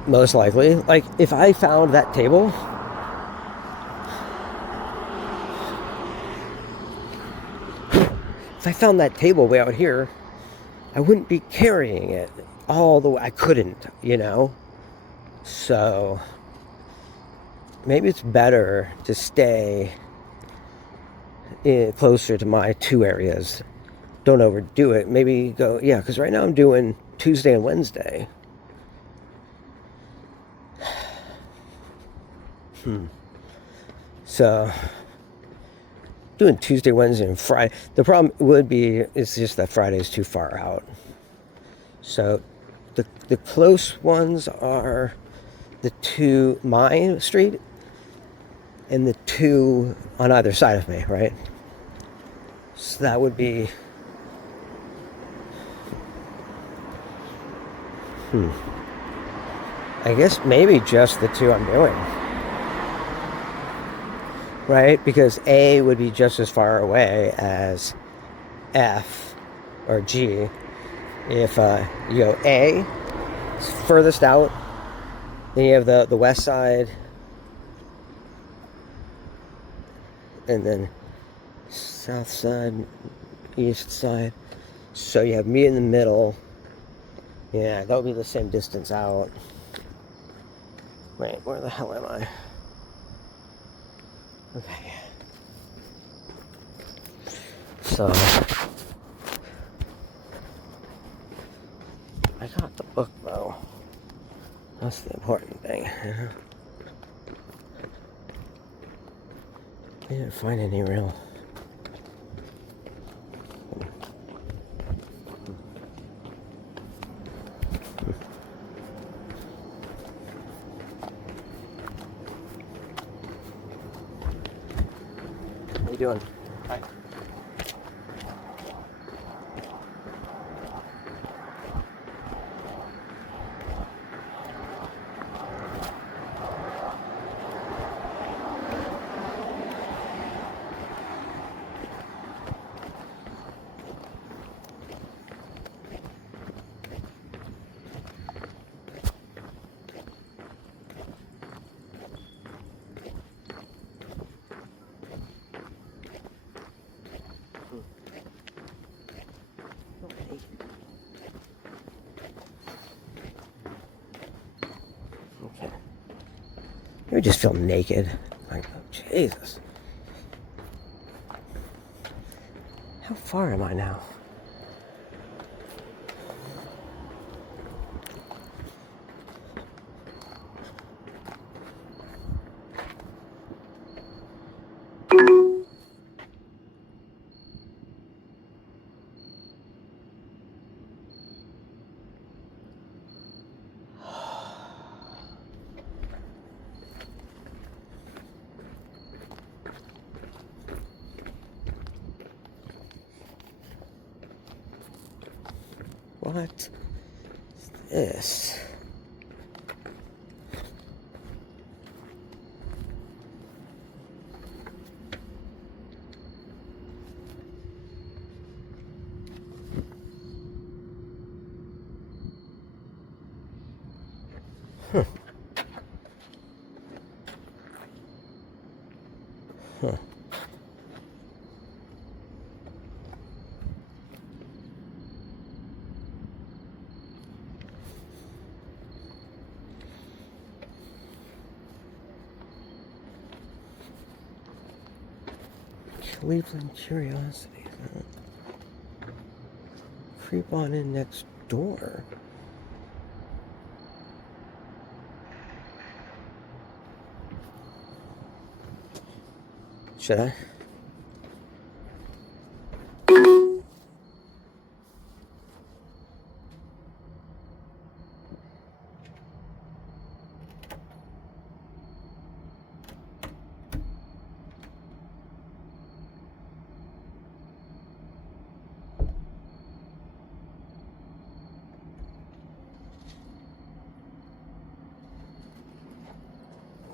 Most likely. Like, if I found that table, way out here, I wouldn't be carrying it all the way. I couldn't, you know? So maybe it's better to stay closer to my two areas. Don't overdo it. Maybe go, yeah, because right now I'm doing Tuesday and Wednesday. So doing Tuesday, Wednesday, and Friday. The problem would be it's just that Friday's too far out. So the close ones are the two, my street, and the two on either side of me, right? So that would be I guess maybe just the two I'm doing. Right? Because A would be just as far away as F or G. If you go A, it's furthest out. Then you have the west side. And then south side, east side. So you have me in the middle. Yeah, that would be the same distance out. Wait, where the hell am I? Okay. So I got the book though. That's the important thing. I didn't find any real. How you doing? Hi. I just feel naked. Like, oh, Jesus. How far am I now? What is this? Huh. Huh. Cleveland Curiosities. Huh? Creep on in next door. Should I?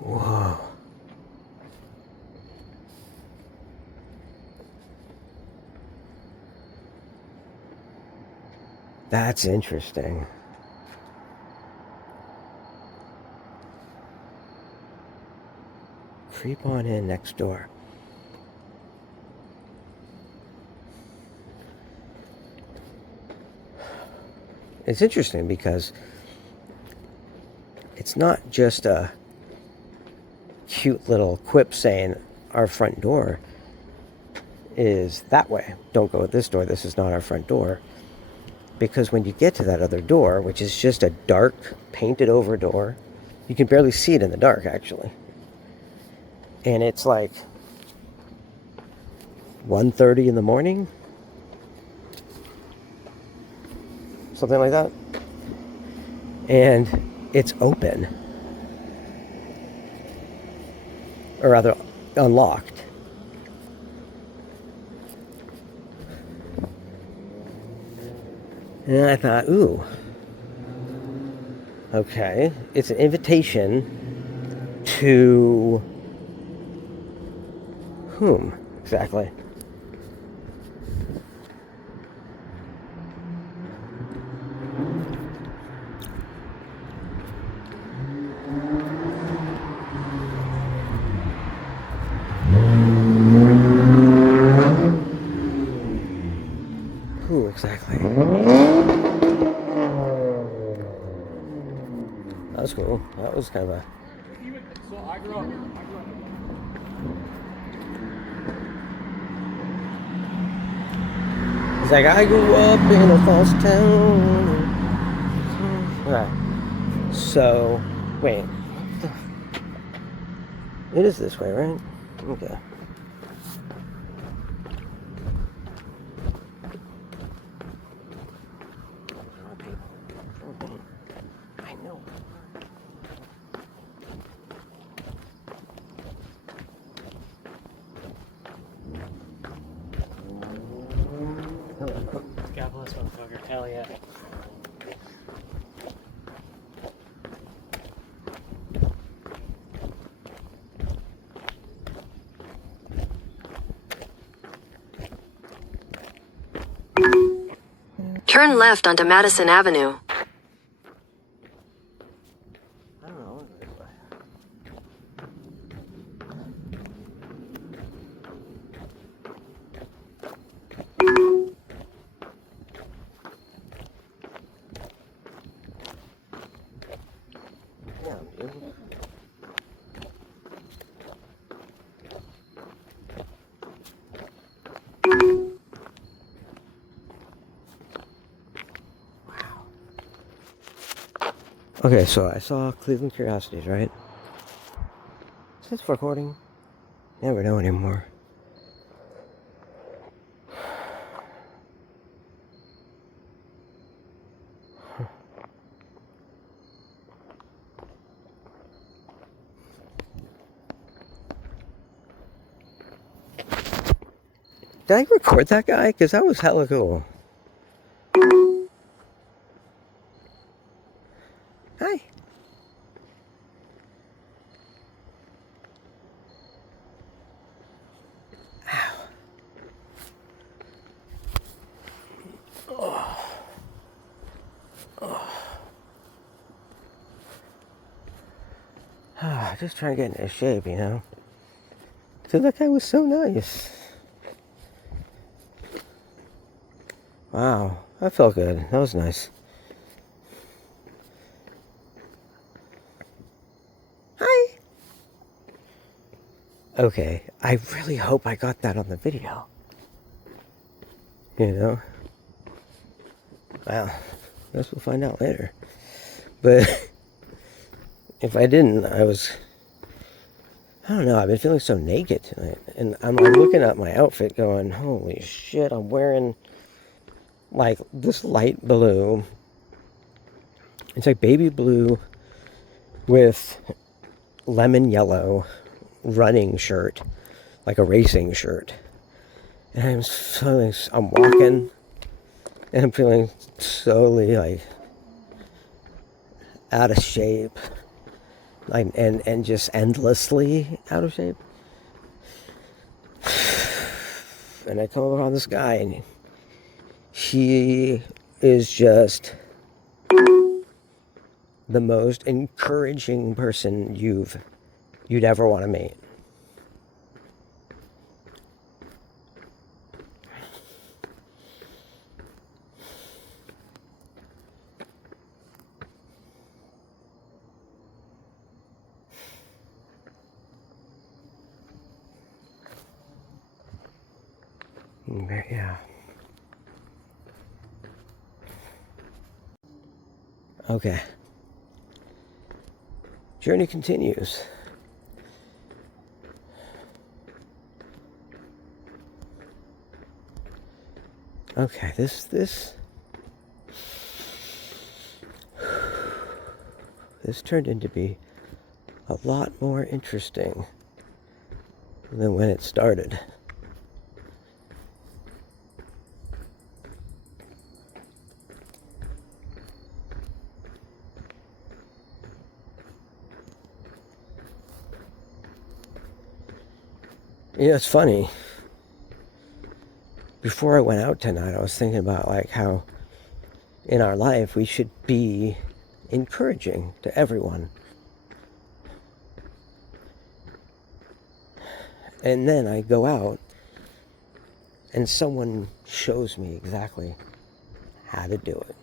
Whoa. That's interesting. Creep on in next door. It's interesting because it's not just a cute little quip saying our front door is that way. Don't go at this door. This is not our front door. Because when you get to that other door, which is just a dark, painted over door, you can barely see it in the dark, actually. And it's like 1:30 in the morning, something like that. And it's open. Or rather, unlocked. And I thought, ooh, okay, it's an invitation to whom exactly? Who exactly? That was cool. That was kind of a... So I grew up. He's like, I grew up in a false town. Right. So, wait. It is this way, right? Okay. I know. God bless motherfucker. Hell yeah. Turn left onto Madison Avenue. I don't know. This way. Yeah, dude. Okay, so I saw Cleveland Curiosities, right? Is this recording? Never know anymore. Did I record that guy? Because that was hella cool. Hi. Just trying to get into shape, you know? So that guy was so nice. Wow, that felt good. That was nice. Hi. Okay, I really hope I got that on the video. You know? Well, I guess we'll find out later. But if I didn't, I don't know, I've been feeling so naked tonight. And I'm like looking at my outfit going, holy shit, I'm wearing like this light blue. It's like baby blue with lemon yellow running shirt, like a racing shirt. And I'm walking and I'm feeling slowly like out of shape. Like, and just endlessly out of shape. And I come around this guy, and he is just the most encouraging person you'd ever want to meet. Yeah. Okay. Journey continues. Okay, this turned into be a lot more interesting than when it started. You know, it's funny. Before I went out tonight, I was thinking about like how in our life we should be encouraging to everyone. And then I go out and someone shows me exactly how to do it.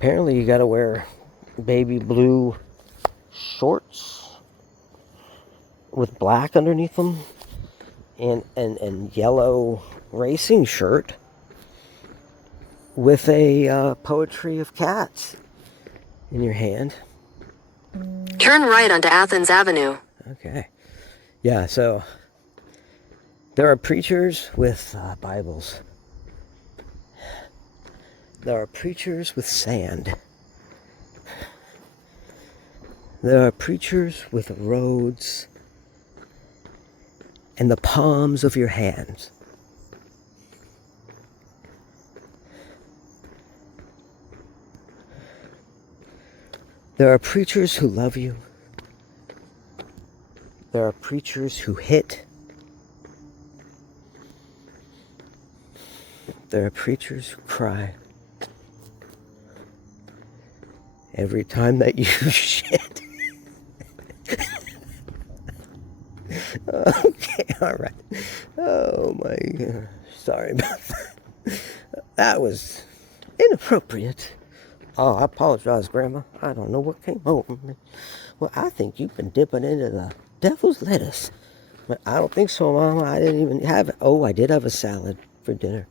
Apparently you gotta wear baby blue shorts with black underneath them and yellow racing shirt with a poetry of cats in your hand. Turn right onto Athens Avenue. Okay. Yeah, so there are preachers with Bibles. There are preachers with sand. There are preachers with roads and the palms of your hands. There are preachers who love you. There are preachers who hit. There are preachers who cry every time that you shit. Okay, all right. Oh my God. Sorry about that. That was inappropriate. Oh, I apologize, Grandma. I don't know what came over me. Well, I think you've been dipping into the devil's lettuce. But I don't think so, Mama. I didn't even have it. Oh, I did have a salad for dinner.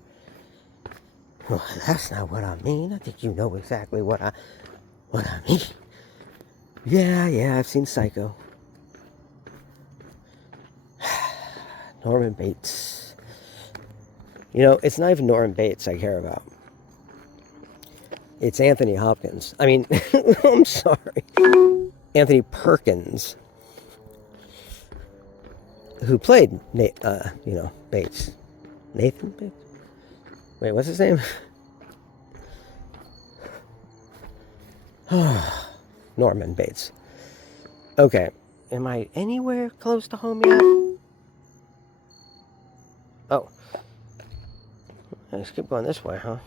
Well, that's not what I mean. I think you know exactly what I mean. Yeah, I've seen Psycho. Norman Bates. You know, it's not even Norman Bates I care about. It's Anthony Hopkins. I mean, I'm sorry. Anthony Perkins, who played, Bates. Nathan Bates? Wait, what's his name? Norman Bates. Okay. Am I anywhere close to home yet? Oh. Let's keep going this way, huh?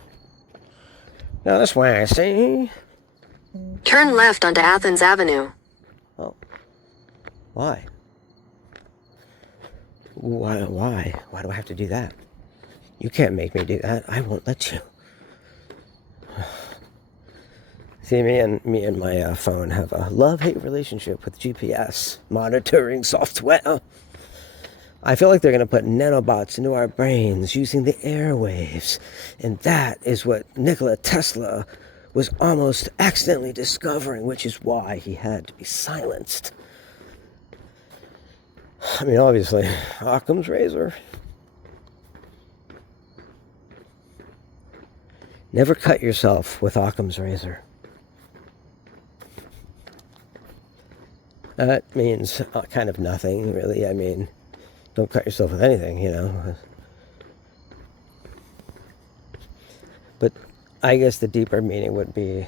No, this way, I see. Turn left onto Athens Avenue. Oh. Why? Why? Why do I have to do that? You can't make me do that. I won't let you. See, me and my phone have a love-hate relationship with GPS monitoring software. I feel like they're going to put nanobots into our brains using the airwaves. And that is what Nikola Tesla was almost accidentally discovering, which is why he had to be silenced. I mean, obviously, Occam's razor. Never cut yourself with Occam's razor. That means kind of nothing, really. I mean, don't cut yourself with anything, you know. But I guess the deeper meaning would be,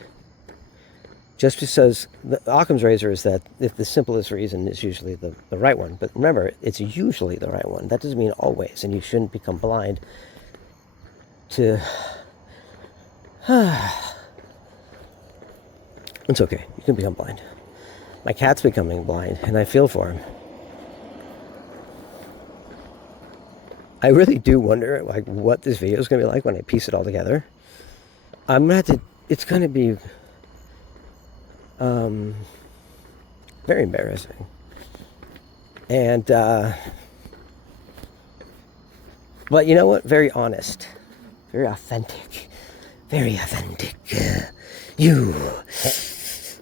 just because the Occam's razor is that if the simplest reason is usually the right one. But remember, it's usually the right one. That doesn't mean always, and you shouldn't become blind to... It's okay. You can become blind. My cat's becoming blind, and I feel for him. I really do wonder, like, what this video is going to be like when I piece it all together. I'm going to have to... It's going to be... very embarrassing. And, but you know what? Very honest. Very authentic. Very authentic. You're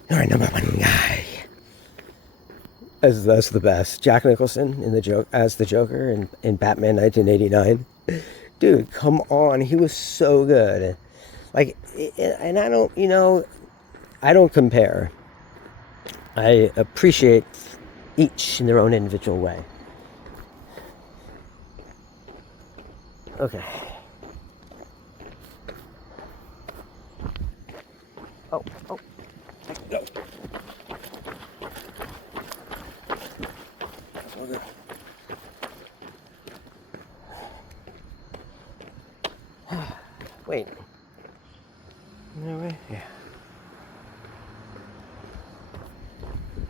a number one guy. That's the best. Jack Nicholson as the Joker in Batman 1989. Dude, come on. He was so good. Like, and I don't, I don't compare. I appreciate each in their own individual way. Okay. Oh. No. Okay. Wait. No way? Yeah.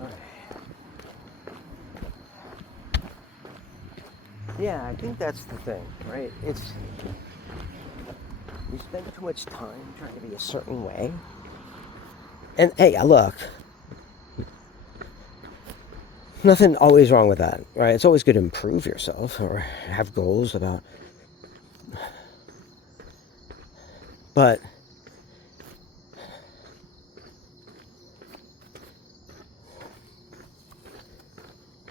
Okay. Yeah, I think that's the thing, right? It's... We spend too much time trying to be a certain way. And hey, look. Nothing always wrong with that, right? It's always good to improve yourself or have goals about... But...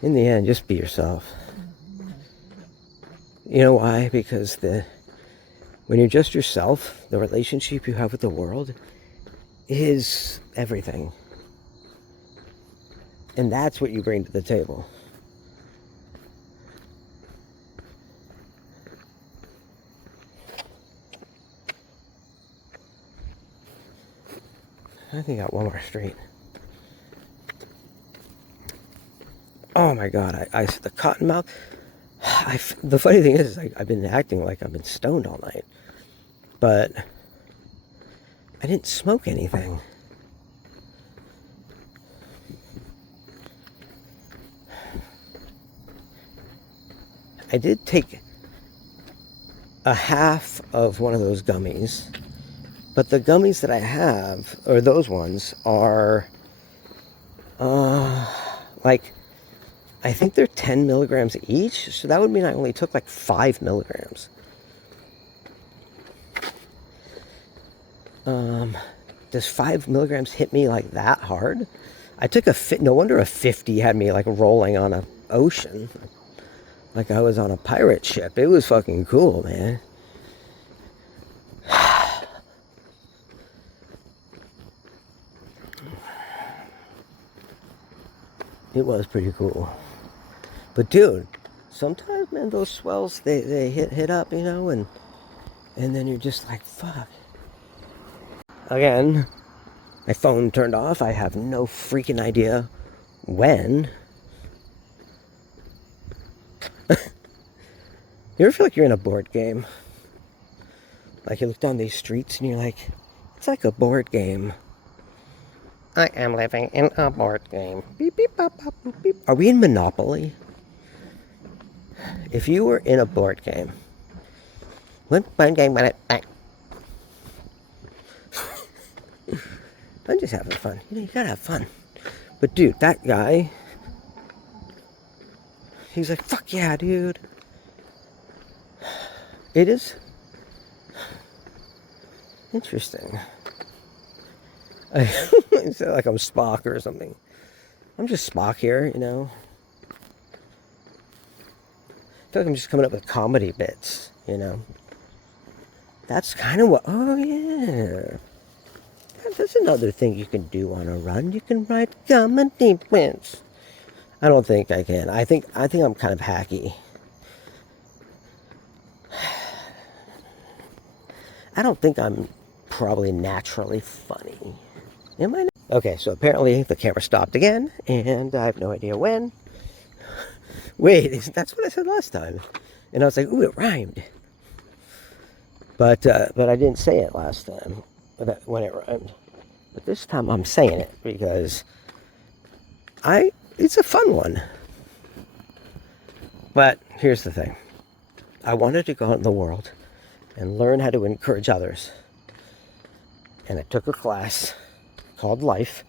in the end, just be yourself. You know why? Because when you're just yourself, the relationship you have with the world is everything. And that's what you bring to the table. I think I got one more street. Oh my God, I the cottonmouth. The funny thing is, I've been acting like I've been stoned all night. But I didn't smoke anything. I did take a half of one of those gummies, but the gummies that I have, or those ones, are like, I think they're 10 milligrams each, so that would mean I only took like 5 milligrams. Does 5 milligrams hit me like that hard? I took no wonder a 50 had me like rolling on an ocean. Like I was on a pirate ship. It was fucking cool, man. It was pretty cool. But dude, sometimes, man, those swells, they hit up, you know, and then you're just like, fuck. Again, my phone turned off. I have no freaking idea when. You ever feel like you're in a board game? Like you look down these streets and you're like, it's like a board game. I am living in a board game. Beep, beep, bop, bop, boop, beep. Are we in Monopoly? If you were in a board game, what board game would it be? I'm just having fun. You know, you gotta have fun. But dude, that guy, he's like, fuck yeah, dude. It is interesting. It's like I'm Spock or something. I'm just Spock here, you know. I feel like I'm just coming up with comedy bits, you know. That's kind of what. Oh yeah. That's another thing you can do on a run. You can write comedy bits. I don't think I can. I think I'm kind of hacky. I don't think I'm probably naturally funny. Am I? Okay, so apparently the camera stopped again, and I have no idea when. Wait, that's what I said last time. And I was like, ooh, it rhymed. But I didn't say it last time when it rhymed. But this time I'm saying it because it's a fun one. But here's the thing. I wanted to go out in the world and learn how to encourage others. And I took a class called Life.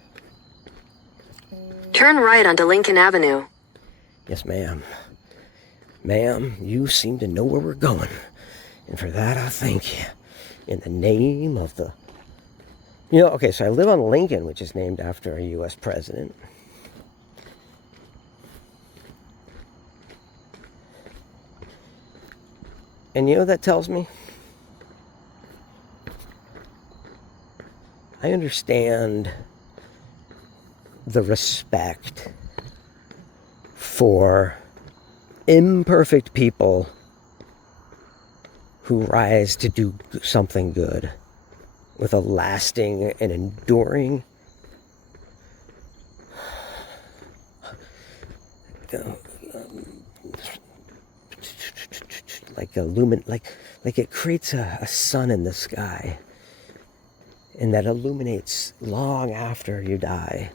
Turn right onto Lincoln Avenue. Yes, ma'am. Ma'am, you seem to know where we're going. And for that, I thank you. In the name of the... You know, okay, so I live on Lincoln, which is named after a U.S. president. And you know what that tells me? I understand the respect for imperfect people who rise to do something good with a lasting and enduring like it creates a sun in the sky, and that illuminates long after you die.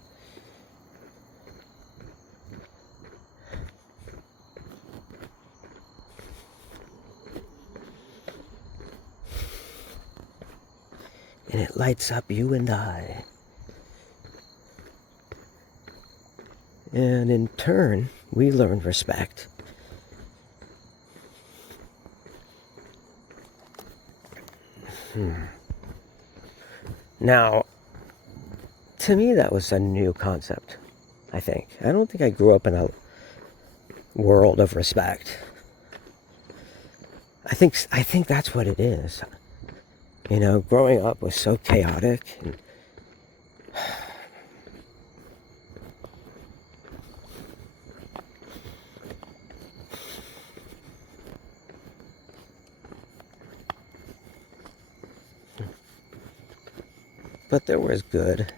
And it lights up you and I. And in turn, we learn respect. Now, to me, that was a new concept, I think. I don't think I grew up in a world of respect. I think that's what it is. You know, growing up was so chaotic. But there was good.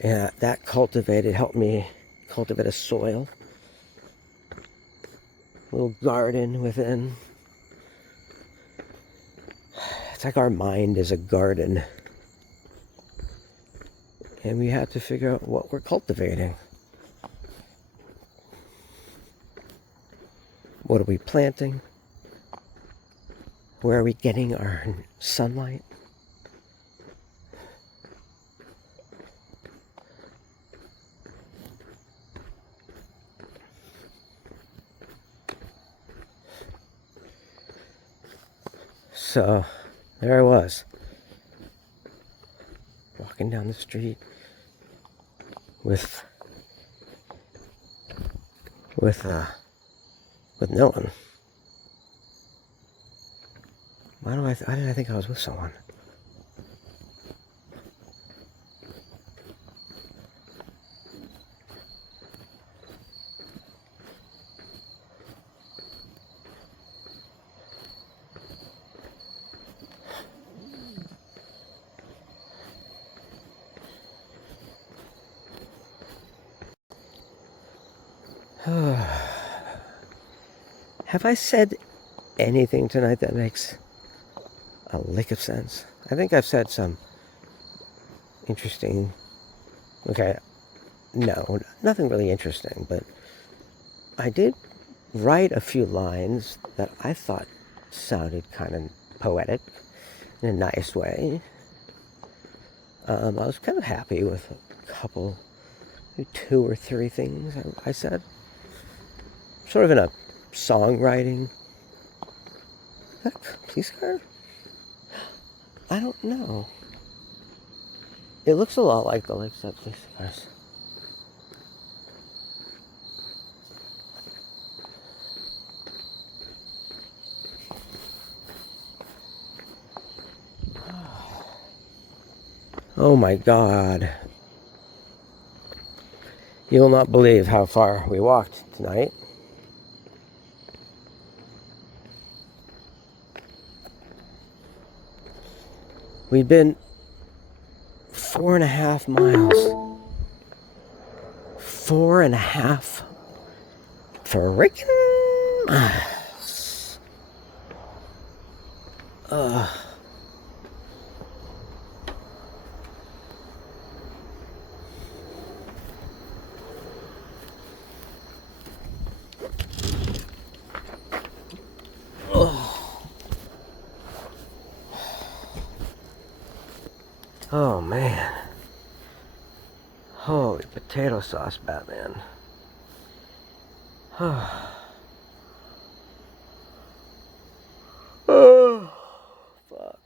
And that helped me cultivate a soil. A little garden within. It's like our mind is a garden. And we have to figure out what we're cultivating. What are we planting? Where are we getting our sunlight? So, there I was, walking down the street with no one. Why did I think I was with someone? Have I said anything tonight that makes a lick of sense? I think I've said some interesting... Okay, no, nothing really interesting, but I did write a few lines that I thought sounded kind of poetic in a nice way. I was kind of happy with a couple, maybe 2 or 3 things I said. Sort of in a songwriting... Is that a police car? I don't know. It looks a lot like the Lakeside police cars. Oh my God. You will not believe how far we walked tonight. We've been 4.5 miles. 4.5 freaking miles. Oh man. Holy potato sauce, Batman. Oh, fuck.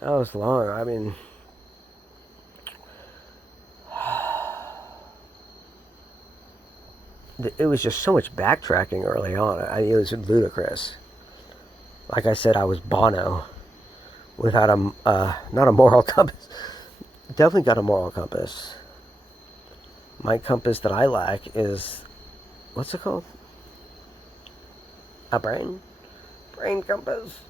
That was long. I mean, it was just so much backtracking early on. It was ludicrous. Like I said, I was Bono without not a moral compass. Definitely got a moral compass. My compass that I lack is, what's it called? A brain compass.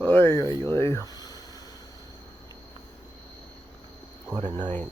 Oy, oy, oy. What a night.